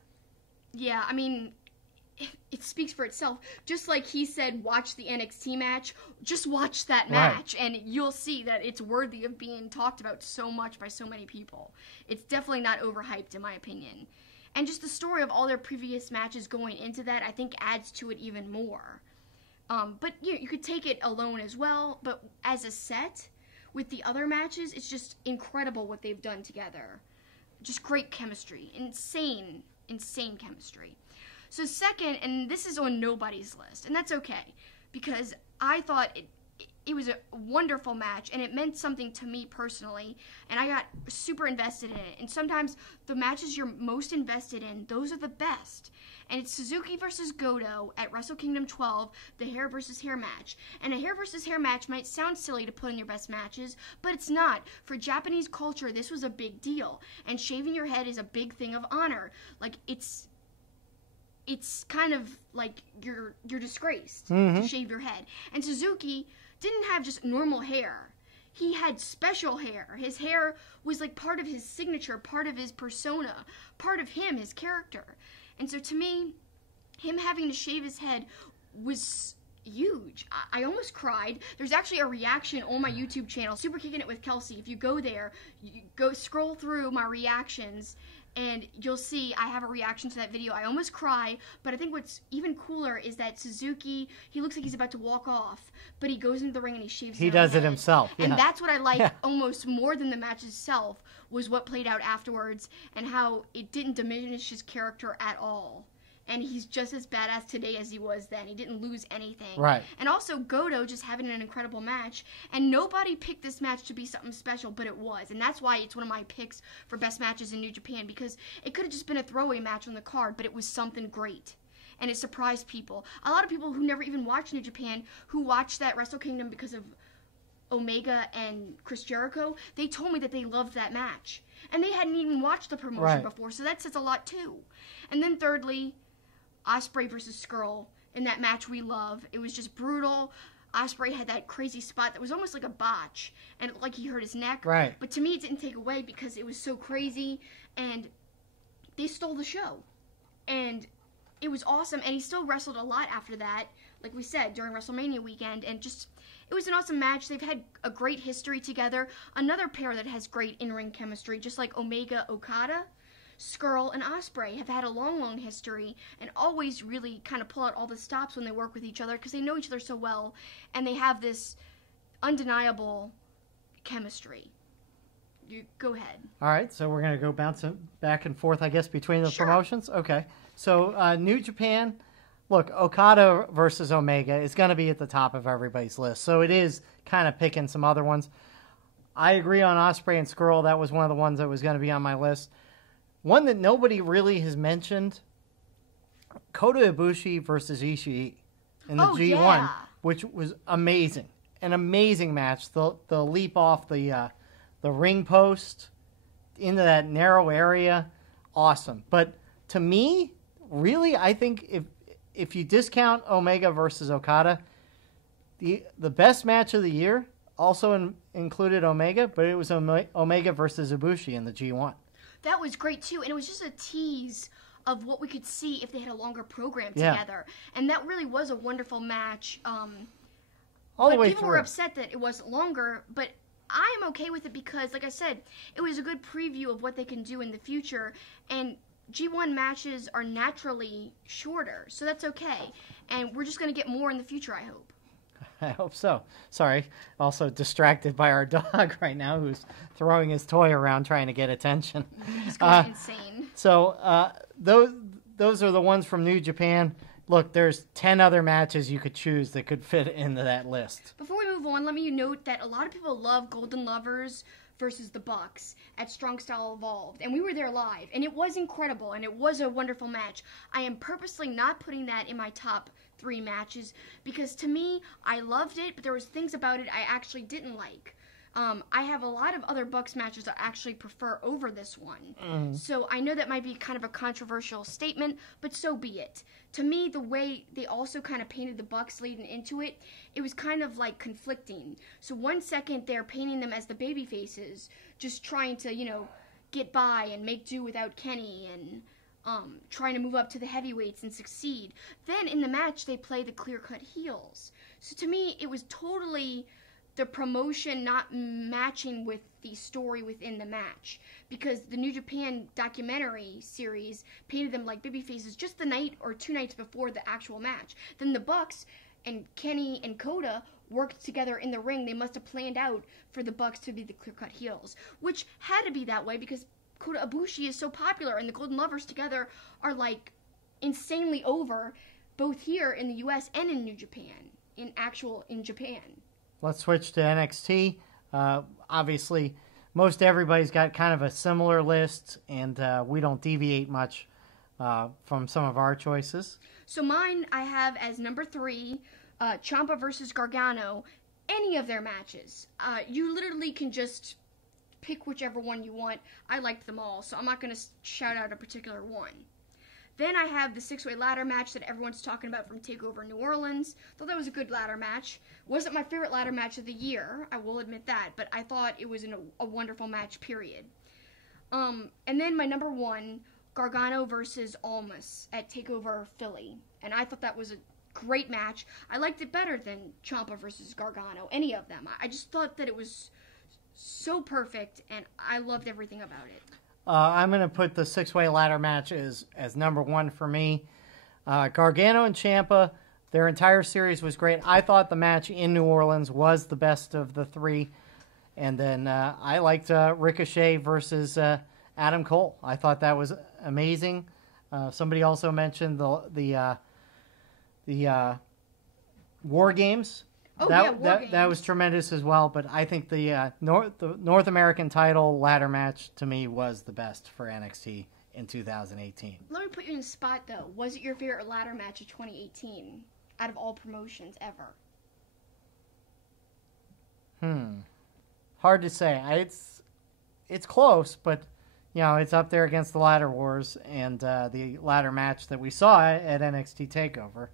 Yeah, I mean, it speaks for itself. Just like he said, watch the NXT match, just watch that match, right, and you'll see that it's worthy of being talked about so much by so many people. It's definitely not overhyped, in my opinion. And just the story of all their previous matches going into that, I think, adds to it even more. But you could take it alone as well, but as a set, with the other matches, it's just incredible what they've done together. Just great chemistry. Insane chemistry. So second, and this is on nobody's list, and that's okay, because I thought it was a wonderful match, and it meant something to me personally, and I got super invested in it. And sometimes the matches you're most invested in, those are the best. And it's Suzuki versus Goto at Wrestle Kingdom 12, the hair versus hair match. And a hair versus hair match might sound silly to put in your best matches, but it's not. For Japanese culture, this was a big deal, and shaving your head is a big thing of honor. Like, it's kind of like you're disgraced to shave your head. And Suzuki didn't have just normal hair. he had special hair. His hair was like part of his signature, part of his persona, part of him, his character. And so to me, him having to shave his head was huge. I almost cried. There's actually a reaction on my YouTube channel, Super Kicking It with Kelsi. If you go there, you go scroll through my reactions, and you'll see I have a reaction to that video. I almost cry, but I think what's even cooler is that Suzuki, he looks like he's about to walk off, but he goes into the ring and he shaves He his does head. it himself. And yeah. that's what I like almost more than the match itself, was what played out afterwards and how it didn't diminish his character at all. And he's just as badass today as he was then. He didn't lose anything. Right. And also, Goto just having an incredible match. And nobody picked this match to be something special, but it was. And that's why it's one of my picks for best matches in New Japan, because it could have just been a throwaway match on the card, but it was something great. And it surprised people. A lot of people who never even watched New Japan, who watched that Wrestle Kingdom because of Omega and Chris Jericho, they told me that they loved that match. And they hadn't even watched the promotion before, so that says a lot too. And then thirdly, Osprey versus Skrull in that match we love. It was just brutal. Osprey had that crazy spot that was almost like a botch, and it looked like he hurt his neck. Right. But to me, it didn't take away because it was so crazy, and they stole the show. And it was awesome, and he still wrestled a lot after that, like we said, during WrestleMania weekend, and just, it was an awesome match. They've had a great history together. Another pair that has great in-ring chemistry, just like Omega Okada. Skrull and Osprey have had a long, long history and always really kind of pull out all the stops when they work with each other because they know each other so well, and they have this undeniable chemistry. You go ahead. All right, so we're going to go bouncing back and forth, I guess, between the promotions. Okay, so New Japan, look, Okada versus Omega is going to be at the top of everybody's list, so it is kind of picking some other ones. I agree on Osprey and Skrull. That was one of the ones that was going to be on my list. One that nobody really has mentioned, Kota Ibushi versus Ishii in the G1, which was amazing. An amazing match. The leap off the ring post into that narrow area, awesome. But to me, really, I think if you discount Omega versus Okada, the best match of the year also included Omega, but it was Omega versus Ibushi in the G1. That was great, too, and it was just a tease of what we could see if they had a longer program together. And that really was a wonderful match. All the way people were upset that it wasn't longer, but I'm okay with it because, like I said, it was a good preview of what they can do in the future, and G1 matches are naturally shorter, so that's okay. And we're just going to get more in the future, I hope. I hope so. Sorry. Also distracted by our dog right now who's throwing his toy around trying to get attention. He's going insane. So those are the ones from New Japan. Look, there's 10 other matches you could choose that could fit into that list. Before we move on, let me note that a lot of people love Golden Lovers versus the Bucks at Strong Style Evolved, and we were there live, and it was incredible, and it was a wonderful match. I am purposely not putting that in my top 3 matches because to me, I loved it, but there was things about it I actually didn't like. I have a lot of other Bucks matches I actually prefer over this one. So I know that might be kind of a controversial statement, but so be it. To me, the way they also kind of painted the Bucks leading into it, it was kind of like conflicting. So one second they're painting them as the baby faces, just trying to, get by and make do without Kenny and trying to move up to the heavyweights and succeed. Then in the match they play the clear-cut heels. So to me, it was totally the promotion not matching with the story within the match, because the New Japan documentary series painted them like babyfaces just the night or 2 nights before the actual match. Then the Bucks and Kenny and Kota worked together in the ring. They must have planned out for the Bucks to be the clear-cut heels, which had to be that way because Kota Ibushi is so popular, and the Golden Lovers together are like insanely over, both here in the U.S. and in New Japan, in Japan. Let's switch to NXT. Obviously, most everybody's got kind of a similar list, and we don't deviate much from some of our choices. So mine I have as number 3, Ciampa versus Gargano, any of their matches. You literally can just pick whichever one you want. I liked them all, so I'm not going to shout out a particular one. Then I have the 6-way ladder match that everyone's talking about from TakeOver New Orleans. Thought that was a good ladder match. Wasn't my favorite ladder match of the year, I will admit that, but I thought it was a wonderful match, period. And then my number 1, Gargano versus Almas at TakeOver Philly. And I thought that was a great match. I liked it better than Ciampa versus Gargano, any of them. I just thought that it was so perfect, and I loved everything about it. I'm going to put the 6-way ladder match as number 1 for me. Gargano and Ciampa, their entire series was great. I thought the match in New Orleans was the best of the 3. And then I liked Ricochet versus Adam Cole. I thought that was amazing. Somebody also mentioned the War Games. Oh, War Games. That was tremendous as well. But I think the North American title ladder match to me was the best for NXT in 2018. Let me put you in the spot though. Was it your favorite ladder match of 2018 out of all promotions ever? Hard to say. It's close, but it's up there against the Ladder Wars and the ladder match that we saw at NXT TakeOver.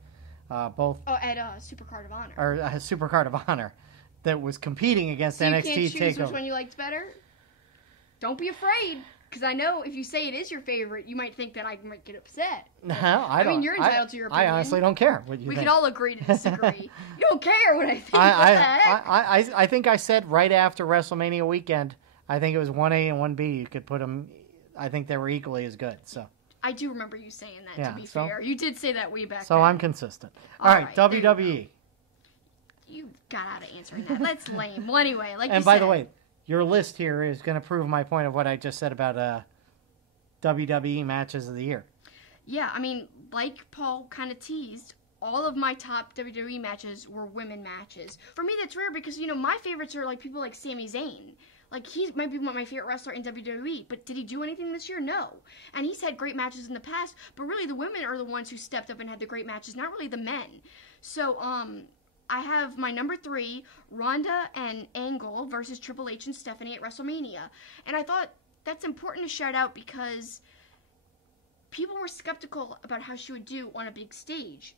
Both. Oh, at Supercard of Honor. Or Supercard of Honor, that was competing against so NXT you can't choose TakeOver. Which one you liked better? Don't be afraid, because I know if you say it is your favorite, you might think that I might get upset. No, I don't. I mean, you're entitled to your opinion. I honestly don't care what you think. We can all agree to disagree. You don't care what I think. I think I said right after WrestleMania weekend, I think it was 1A and 1B. You could put them. I think they were equally as good. So. I do remember you saying that, to be fair. You did say that way back then. So I'm consistent. All right, WWE. You got out of answering that. That's lame. Well, anyway, like you said. And by the way, your list here is going to prove my point of what I just said about WWE matches of the year. Yeah, I mean, like Paul kind of teased, all of my top WWE matches were women matches. For me, that's rare because, my favorites are like people like Sami Zayn. Like, he might be my favorite wrestler in WWE, but did he do anything this year? No. And he's had great matches in the past, but really the women are the ones who stepped up and had the great matches, not really the men. So, I have my number 3, Ronda and Angle versus Triple H and Stephanie at WrestleMania. And I thought that's important to shout out because people were skeptical about how she would do on a big stage,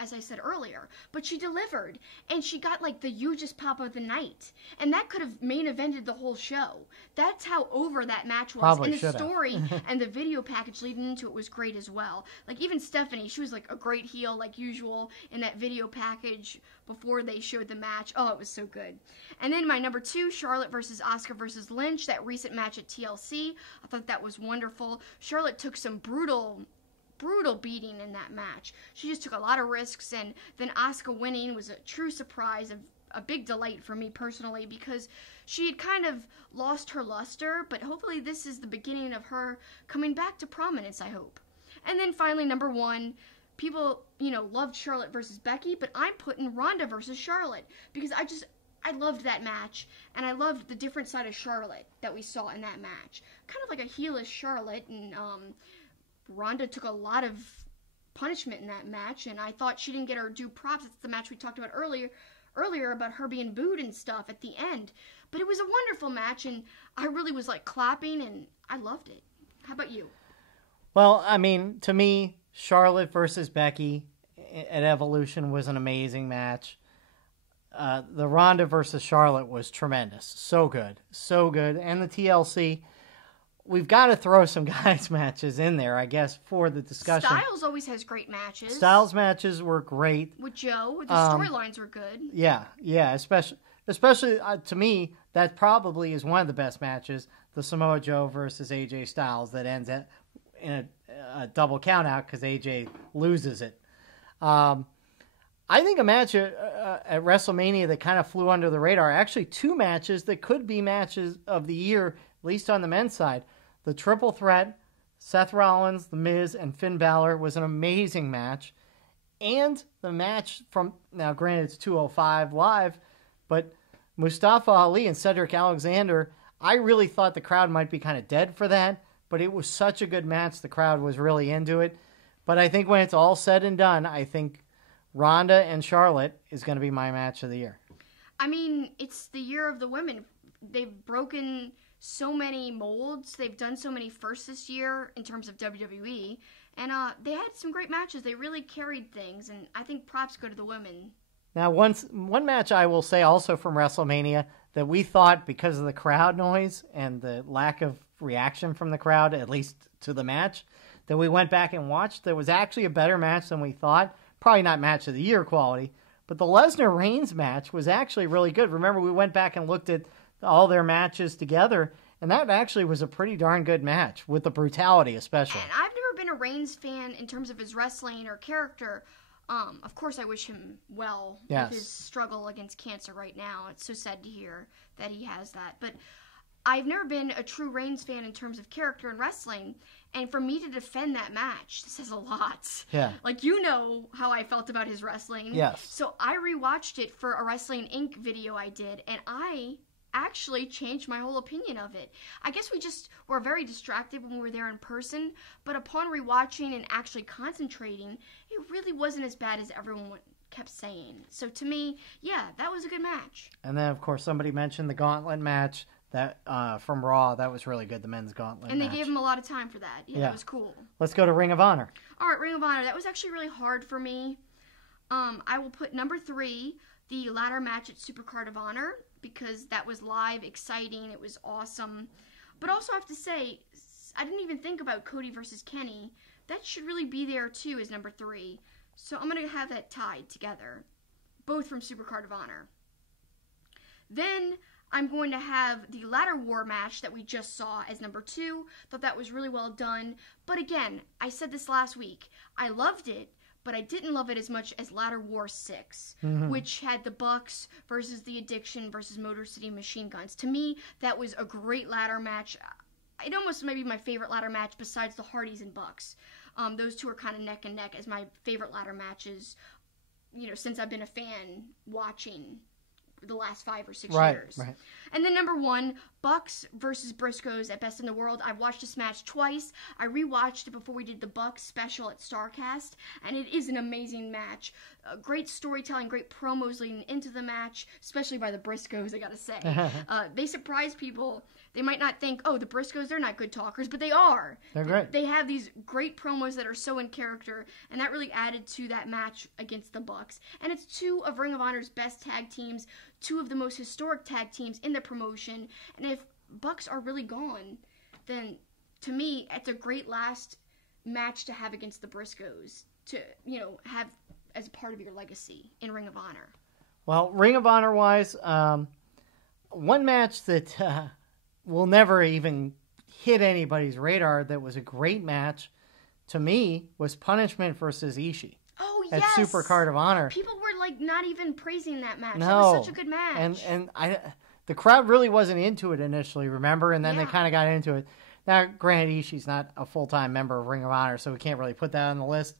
as I said earlier, but she delivered, and she got like the hugest pop of the night, and that could have main evented the whole show. That's how over that match was. Probably and the story and the video package leading into it was great as well. Like, even Stephanie, she was like a great heel like usual in that video package before they showed the match. Oh, it was so good. And then my number 2, Charlotte versus Asuka versus Lynch, that recent match at TLC. I thought that was wonderful. Charlotte took some brutal beating in that match. She just took a lot of risks, and then Asuka winning was a true surprise, a big delight for me personally, because she had kind of lost her luster, but hopefully this is the beginning of her coming back to prominence, I hope. And then finally, number 1, people, loved Charlotte versus Becky, but I'm putting Ronda versus Charlotte, because I loved that match, and I loved the different side of Charlotte that we saw in that match. Kind of like a heelish Charlotte, and Ronda took a lot of punishment in that match, and I thought she didn't get her due props. It's the match we talked about earlier about her being booed and stuff at the end. But it was a wonderful match, and I really was like clapping, and I loved it. How about you? Well, I mean, to me, Charlotte versus Becky at Evolution was an amazing match. The Ronda versus Charlotte was tremendous. So good. And the TLC, we've got to throw some guys' matches in there, I guess, for the discussion. Styles always has great matches. Styles matches were great. With Joe, the storylines were good. Yeah, especially to me, that probably is one of the best matches, the Samoa Joe versus AJ Styles, that ends in a double countout because AJ loses it. I think a match at WrestleMania that kind of flew under the radar, actually 2 matches that could be matches of the year, at least on the men's side. The triple threat, Seth Rollins, The Miz, and Finn Balor was an amazing match. And the match from, now granted it's 205 live, but Mustafa Ali and Cedric Alexander, I really thought the crowd might be kind of dead for that, but it was such a good match, the crowd was really into it. But I think when it's all said and done, I think Ronda and Charlotte is going to be my match of the year. I mean, it's the year of the women. They've broken so many molds. They've done so many firsts this year in terms of WWE, And they had some great matches. They really carried things, and I think props go to the women. Now, one match I will say also from WrestleMania that we thought, because of the crowd noise and the lack of reaction from the crowd, at least to the match, that we went back and watched, there was actually a better match than we thought. Probably not match of the year quality, but the Lesnar-Reigns match was actually really good. Remember, we went back and looked at all their matches together, and that actually was a pretty darn good match, with the brutality especially. And I've never been a Reigns fan in terms of his wrestling or character. Of course, I wish him well with his struggle against cancer right now. It's so sad to hear that he has that. But I've never been a true Reigns fan in terms of character and wrestling. And for me to defend that match, this says a lot. Yeah. Like, you know how I felt about his wrestling. Yes. So I rewatched it for a Wrestling Inc. video I did, and I actually changed my whole opinion of it. I guess we just were very distracted when we were there in person, but upon rewatching and actually concentrating, it really wasn't as bad as everyone kept saying. So to me, yeah, that was a good match. And then, of course, somebody mentioned the gauntlet match that from Raw. That was really good, the men's gauntlet And they match. gave him a lot of time for that. Yeah, that was cool. Let's go to Ring of Honor. All right, Ring of Honor. That was actually really hard for me. I will put number 3, the ladder match at Supercard of Honor, because that was live, exciting, it was awesome. But also I have to say, I didn't even think about Cody versus Kenny. That should really be there too as number 3. So I'm going to have that tied together, both from Supercard of Honor. Then I'm going to have the Ladder War match that we just saw as number 2. Thought that was really well done. But again, I said this last week, I loved it, but I didn't love it as much as Ladder War 6, which had the Bucks versus the Addiction versus Motor City Machine Guns. To me, that was a great ladder match. It almost might be my favorite ladder match besides the Hardys and Bucks. Those two are kind of neck and neck as my favorite ladder matches, since I've been a fan watching the last 5 or 6 years. Right. And then number 1, Bucks versus Briscoes at Best in the World. I've watched this match twice. I rewatched it before we did the Bucks special at StarCast, and it is an amazing match. Great storytelling, great promos leading into the match, especially by the Briscoes, I gotta say. They surprise people. They might not think, oh, the Briscoes, they're not good talkers, but they are. They're great. They have these great promos that are so in character, and that really added to that match against the Bucks. And it's 2 of Ring of Honor's best tag teams, 2 of the most historic tag teams in the promotion. And if Bucks are really gone, then to me, it's a great last match to have against the Briscoes to, have as a part of your legacy in Ring of Honor. Well, Ring of Honor-wise, one match that will never even hit anybody's radar that was a great match, to me, was Punishment versus Ishii. Oh, at yes! Supercard of Honor. People were, not even praising that match. No. That was such a good match. And the crowd really wasn't into it initially, remember? And then they kind of got into it. Now, granted, Ishii's not a full-time member of Ring of Honor, so we can't really put that on the list.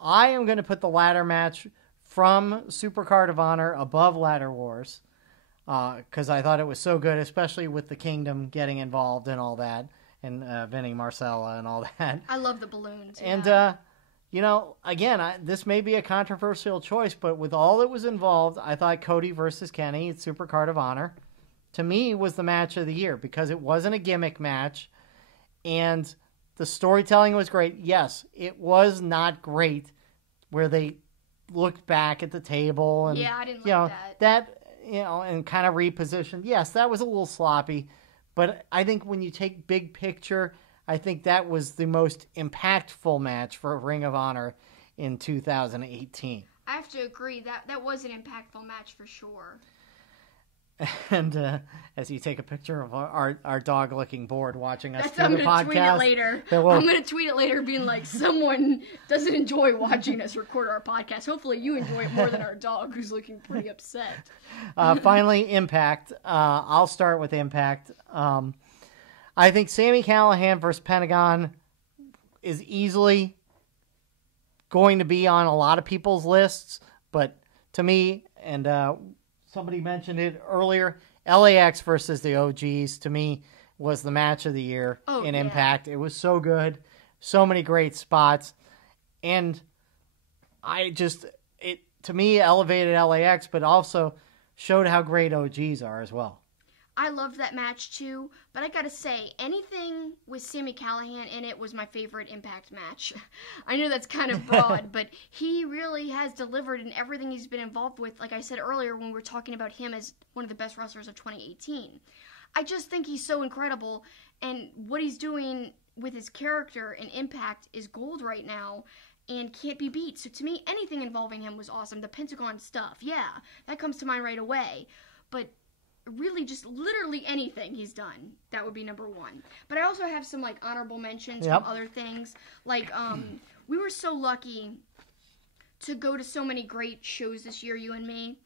I am going to put the ladder match from Supercard of Honor above Ladder Wars, because I thought it was so good, especially with the Kingdom getting involved and all that, and Vinny Marcella and all that. I love the balloons. And, again, this may be a controversial choice, but with all that was involved, I thought Cody versus Kenny at Supercard of Honor, to me, was the match of the year, because it wasn't a gimmick match, and the storytelling was great. Yes, it was not great where they looked back at the table and I didn't like that. And kind of repositioned. Yes, that was a little sloppy, but I think when you take big picture, I think that was the most impactful match for Ring of Honor in 2018. I have to agree. That was an impactful match for sure. And as you take a picture of our dog looking bored watching us I'm through the podcast. tweet it later. I'm going to tweet it later being like, someone doesn't enjoy watching us record our podcast. Hopefully you enjoy it more than our dog who's looking pretty upset. Finally, Impact. I'll start with Impact. I think Sami Callihan versus Pentagon is easily going to be on a lot of people's lists, but to me, and somebody mentioned it earlier, LAX versus the OGs, to me, was the match of the year in Impact. It was so good. So many great spots. And it to me, elevated LAX, but also showed how great OGs are as well. I loved that match too, but I gotta say, anything with Sami Callihan in it was my favorite Impact match. I know that's kind of broad, but he really has delivered in everything he's been involved with, like I said earlier when we were talking about him as one of the best wrestlers of 2018. I just think he's so incredible, and what he's doing with his character and Impact is gold right now, and can't be beat. So to me, anything involving him was awesome. The Pentagon stuff, yeah, that comes to mind right away. But really just literally anything he's done, that would be number one. But I also have some like honorable mentions from other things. Like we were so lucky to go to so many great shows this year, you and me,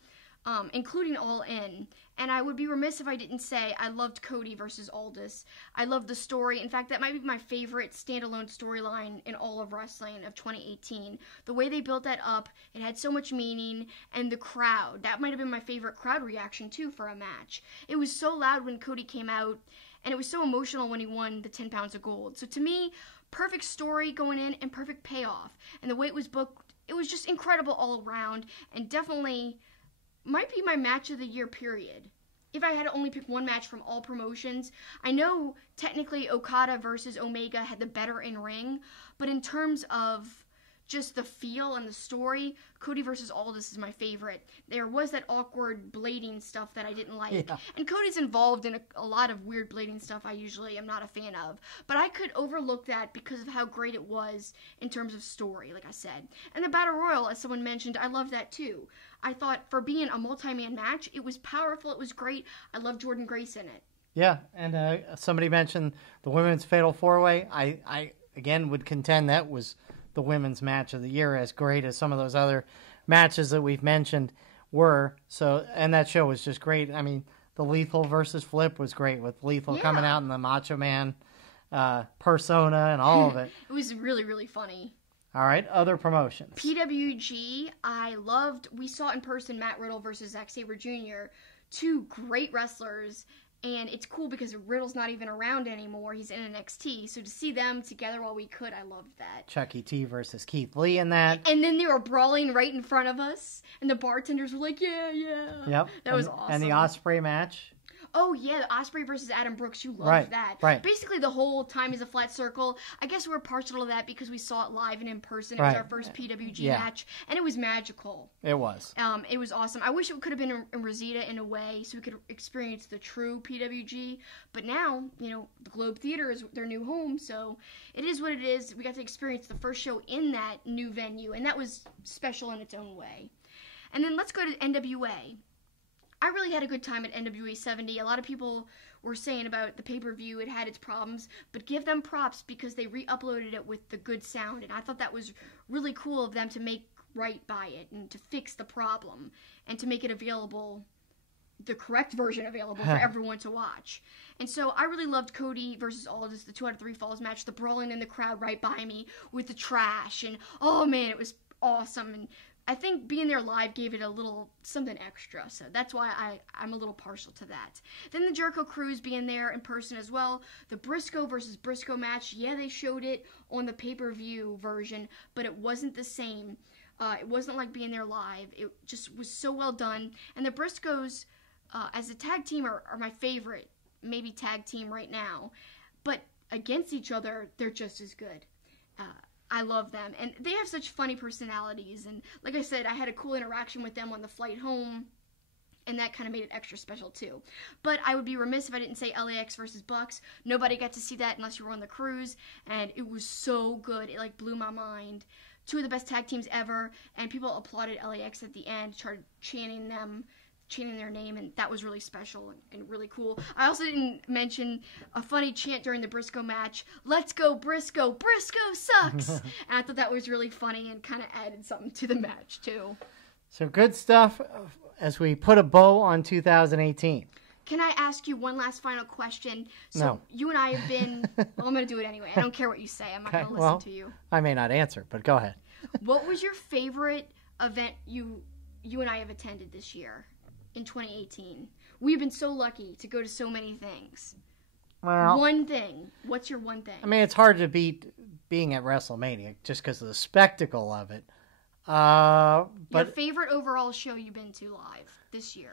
including All In. And I would be remiss if I didn't say I loved Cody versus Aldous. I loved the story. In fact, that might be my favorite standalone storyline in all of wrestling of 2018. The way they built that up, it had so much meaning, and the crowd. That might have been my favorite crowd reaction, too, for a match. It was so loud when Cody came out, and it was so emotional when he won the 10 pounds of gold. So to me, perfect story going in and perfect payoff. And the way it was booked, it was just incredible all around, and definitely might be my match of the year, period. If I had to only pick one match from all promotions, I know technically Okada versus Omega had the better in-ring, but in terms of just the feel and the story, Cody versus Aldous is my favorite. There was that awkward blading stuff that I didn't like. Yeah. And Cody's involved in a lot of weird blading stuff I usually am not a fan of. But I could overlook that because of how great it was in terms of story, like I said. And the Battle Royal, as someone mentioned, I love that too. I thought for being a multi-man match, it was powerful, it was great. I love Jordan Grace in it. Yeah, and somebody mentioned the Women's Fatal 4-Way. I again would contend that was the women's match of the year, as great as some of those other matches that we've mentioned were. So, and that show was just great. I mean, the Lethal versus Flip was great, with Lethal coming out in the Macho Man persona and all of it. It was really, really funny. All right, other promotions. PWG, I loved. We saw in person Matt Riddle versus Zack Sabre Jr., two great wrestlers. And it's cool because Riddle's not even around anymore. He's in NXT. So to see them together while we could, I loved that. Chucky T versus Keith Lee in that. And then they were brawling right in front of us. And the bartenders were like, yeah. Yep. That was awesome. And the Osprey match. Oh, yeah, the Osprey versus Adam Brooks. You loved that. Right. Basically, the whole time is a flat circle. I guess we're partial to that because we saw it live and in person. It was our first PWG match, and it was magical. It was. It was awesome. I wish it could have been in Rosita in a way so we could experience the true PWG. But now, you know, the Globe Theater is their new home, so it is what it is. We got to experience the first show in that new venue, and that was special in its own way. And then let's go to NWA. I really had a good time at NWA 70. A lot of people were saying about the pay-per-view, it had its problems, but give them props because they re-uploaded it with the good sound, and I thought that was really cool of them to make right by it and to fix the problem and to make it available, the correct version available for everyone to watch. And so I really loved Cody versus Aldous, the 2 out of 3 falls match, the brawling in the crowd right by me with the trash, and oh man, it was awesome. And I think being there live gave it a little something extra, so that's why I'm a little partial to that. Then the Jericho Cruise being there in person as well. The Briscoe versus Briscoe match, yeah, they showed it on the pay-per-view version, but it wasn't the same. It wasn't like being there live. It just was so well done. And the Briscoes, as a tag team, are my favorite, maybe tag team right now. But against each other, they're just as good. I love them, and they have such funny personalities, and like I said, I had a cool interaction with them on the flight home, and that kind of made it extra special too. But I would be remiss if I didn't say LAX versus Bucks. Nobody got to see that unless you were on the cruise, and it was so good. It like blew my mind. 2 of the best tag teams ever, and people applauded LAX at the end, started chanting their name, and that was really special and really cool. I also didn't mention a funny chant during the Briscoe match, "Let's go Briscoe, Briscoe sucks!" And I thought that was really funny and kind of added something to the match too. So good stuff as we put a bow on 2018. Can I ask you one last final question? So No. You and I have been, well, I'm going to do it anyway. I don't care what you say. I'm not going to listen to you. I may not answer, but go ahead. What was your favorite event you and I have attended this year? In 2018, we've been so lucky to go to so many things. Well, one thing. What's your one thing? I mean, it's hard to beat being at WrestleMania just because of the spectacle of it. But your favorite overall show you've been to live this year?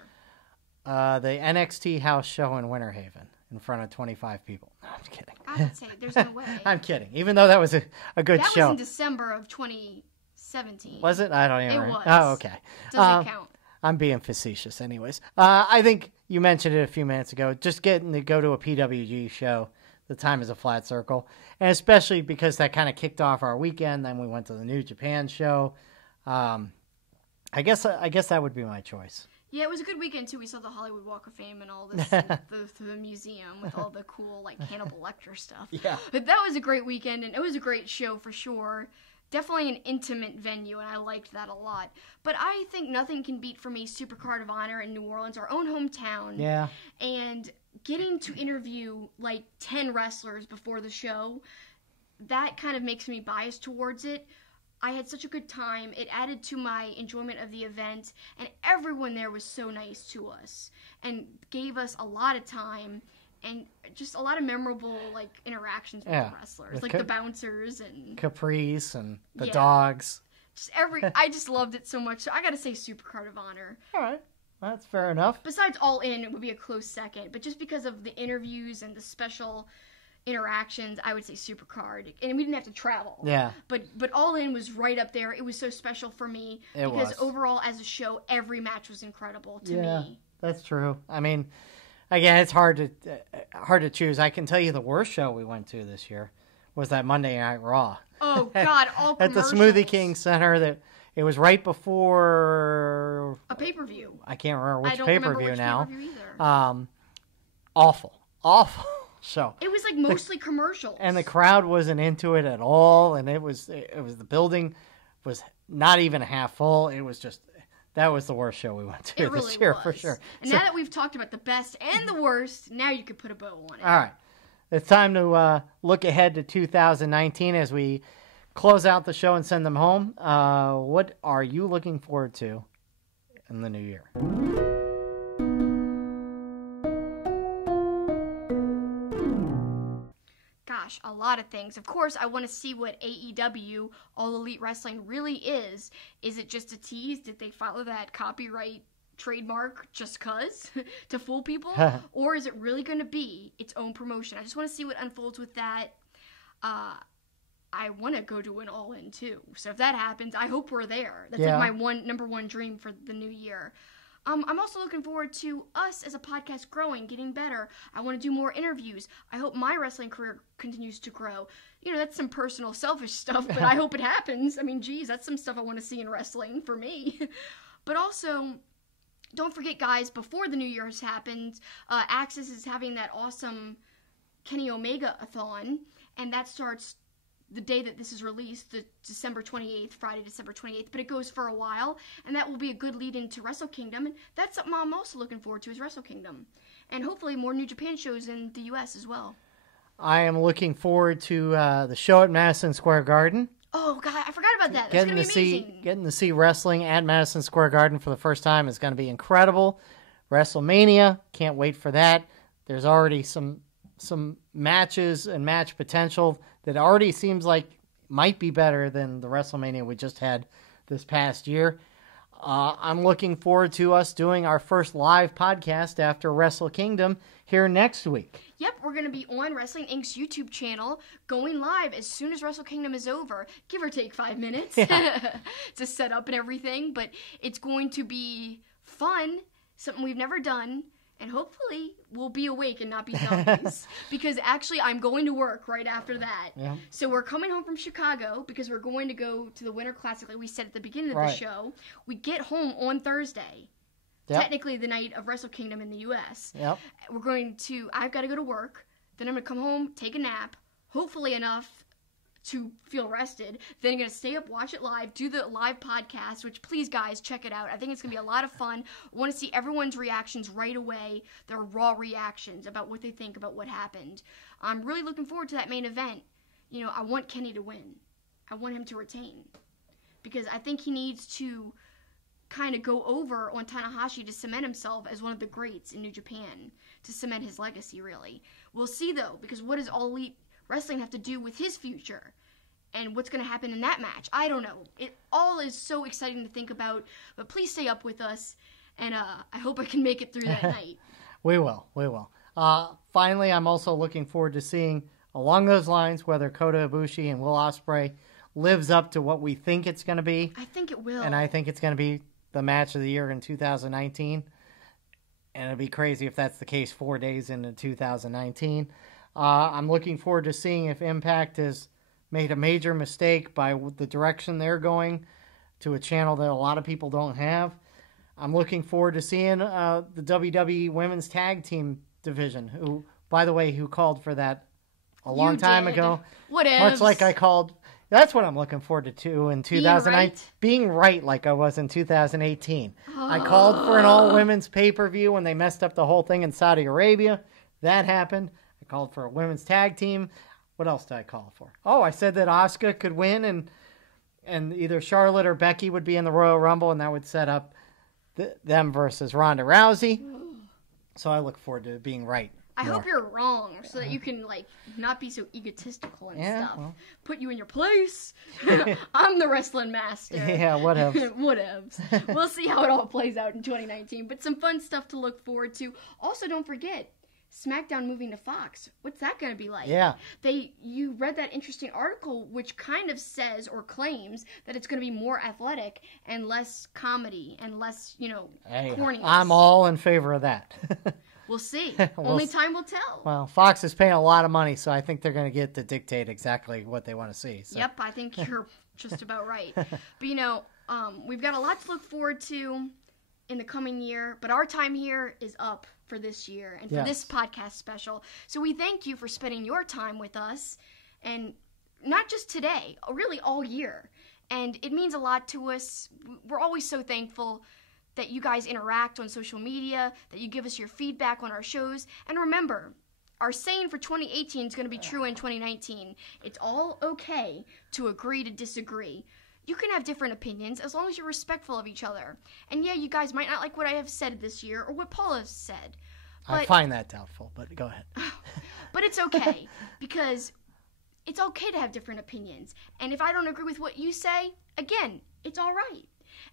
The NXT house show in Winter Haven in front of 25 people. No, I'm kidding. I would say there's no way. I'm kidding. Even though that was a good that show. That was in December of 2017. Was it? I don't even remember. Was. Oh, okay. Doesn't count. I'm being facetious anyways. I think you mentioned it a few minutes ago. Just getting to go to a PWG show, the time is a flat circle. And especially because that kind of kicked off our weekend. Then we went to the New Japan show. I guess that would be my choice. Yeah, it was a good weekend, too. We saw the Hollywood Walk of Fame and all this, the museum with all the cool, like, Hannibal Lecter stuff. Yeah. But that was a great weekend, and it was a great show for sure. Definitely an intimate venue, and I liked that a lot. But I think nothing can beat, for me, Supercard of Honor in New Orleans, our own hometown. Yeah. And getting to interview, like, 10 wrestlers before the show, that kind of makes me biased towards it. I had such a good time. It added to my enjoyment of the event, and everyone there was so nice to us and gave us a lot of time and just a lot of memorable, like, interactions with the wrestlers, like the bouncers and Caprice and the dogs. Just I just loved it so much. So I got to say Supercard of Honor. All right. That's fair enough. Besides All In, it would be a close second, but just because of the interviews and the special interactions, I would say Supercard, and we didn't have to travel. Yeah. But All In was right up there. It was so special for me because overall, as a show, every match was incredible to me. Yeah, that's true. I mean, again, it's hard to choose. I can tell you the worst show we went to this year was that Monday Night Raw. Oh God, all at the Smoothie King Center. That it was right before a pay-per-view. I can't remember which pay-per-view now. Pay-per-view either. Awful. So it was like mostly commercials, and the crowd wasn't into it at all. And it was the building was not even half full. It was just that was the worst show we went to this year for sure. And now that we've talked about the best and the worst, now you could put a bow on it. All right, it's time to look ahead to 2019 as we close out the show and send them home. What are you looking forward to in the new year? Gosh, a lot of things. Of course, I want to see what AEW, All Elite Wrestling, really is. Is it just a tease? Did they follow that copyright trademark just cuz to fool people? Or is it really going to be its own promotion? I just want to see what unfolds with that. I want to go to an All In too. So if that happens, I hope we're there. That's like my number one dream for the new year. I'm also looking forward to us as a podcast growing, getting better. I want to do more interviews. I hope my wrestling career continues to grow. You know, that's some personal, selfish stuff, but I hope it happens. I mean, geez, that's some stuff I want to see in wrestling for me. But also, don't forget, guys, before the New Year's happens, Axis is having that awesome Kenny Omega-a-thon, and that starts the day that this is released, the December 28th, Friday, December 28th, but it goes for a while, and that will be a good lead into Wrestle Kingdom, and that's something I'm also looking forward to is Wrestle Kingdom, and hopefully more New Japan shows in the U.S. as well. I am looking forward to the show at Madison Square Garden. Oh, God, I forgot about that. That's going to be amazing. Getting to see wrestling at Madison Square Garden for the first time is going to be incredible. WrestleMania, can't wait for that. There's already some matches and match potential that already seems like might be better than the WrestleMania we just had this past year. I'm looking forward to us doing our first live podcast after Wrestle Kingdom here next week. Yep, we're going to be on Wrestling Inc.'s YouTube channel, going live as soon as Wrestle Kingdom is over, give or take 5 minutes to set up and everything, but it's going to be fun, something we've never done. And hopefully we'll be awake and not be zombies. Because actually I'm going to work right after that. Yeah. So we're coming home from Chicago because we're going to go to the Winter Classic like we said at the beginning of the show. We get home on Thursday. Yep. Technically the night of Wrestle Kingdom in the U.S. Yep. I've got to go to work. Then I'm going to come home, take a nap, hopefully enough to feel rested. Then I'm going to stay up, watch it live, do the live podcast, which please, guys, check it out. I think it's going to be a lot of fun. I want to see everyone's reactions right away, their raw reactions about what they think about what happened. I'm really looking forward to that main event. You know, I want Kenny to win. I want him to retain. Because I think he needs to kind of go over on Tanahashi to cement himself as one of the greats in New Japan, to cement his legacy, really. We'll see, though, because what does All Elite Wrestling have to do with his future and what's going to happen in that match? I don't know. It all is so exciting to think about, but please stay up with us. and I hope I can make it through that night. We will. Finally, I'm also looking forward to seeing, along those lines, whether Kota Ibushi and Will Osprey lives up to what we think it's going to be. I think it will. And I think it's going to be the match of the year in 2019. And it'd be crazy if that's the case 4 days into 2019. I'm looking forward to seeing if Impact has made a major mistake by the direction they're going to a channel that a lot of people don't have. I'm looking forward to seeing the WWE Women's Tag Team division, who, by the way, who called for that a long time ago. What ifs? Much like I called. That's what I'm looking forward to in 2009. Being right like I was in 2018. I called for an all-women's pay-per-view when they messed up the whole thing in Saudi Arabia. That happened. I called for a women's tag team. What else did I call for? Oh, I said that Asuka could win and either Charlotte or Becky would be in the Royal Rumble, and that would set up them versus Ronda Rousey. So I look forward to being right. I hope you're wrong so that you can, not be so egotistical and stuff. Well. Put you in your place. I'm the wrestling master. Yeah, whatevs. Whatevs. We'll see how it all plays out in 2019. But some fun stuff to look forward to. Also, don't forget, SmackDown moving to Fox. What's that going to be like? Yeah. You read that interesting article which kind of says or claims that it's going to be more athletic and less comedy and less, corniness. I'm all in favor of that. We'll see. Only time will tell. Well, Fox is paying a lot of money, so I think they're going to get to dictate exactly what they want to see. So. Yep, I think you're just about right. But, we've got a lot to look forward to in the coming year, but our time here is up for this year and for this podcast special. So we thank you for spending your time with us, and not just today, really all year. And it means a lot to us. We're always so thankful that you guys interact on social media, that you give us your feedback on our shows. And remember, our saying for 2018 is going to be true in 2019. It's all okay to agree to disagree. You can have different opinions as long as you're respectful of each other. And yeah, you guys might not like what I have said this year or what Paul has said. I find that doubtful, but go ahead. But it's okay, because it's okay to have different opinions. And if I don't agree with what you say, again, it's all right.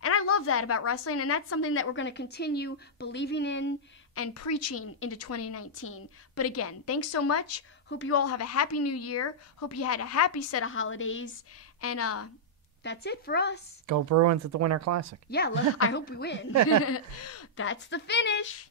And I love that about wrestling, and that's something that we're going to continue believing in and preaching into 2019. But again, thanks so much. Hope you all have a happy new year. Hope you had a happy set of holidays. And that's it for us. Go Bruins at the Winter Classic. Yeah, I hope we win. That's the finish.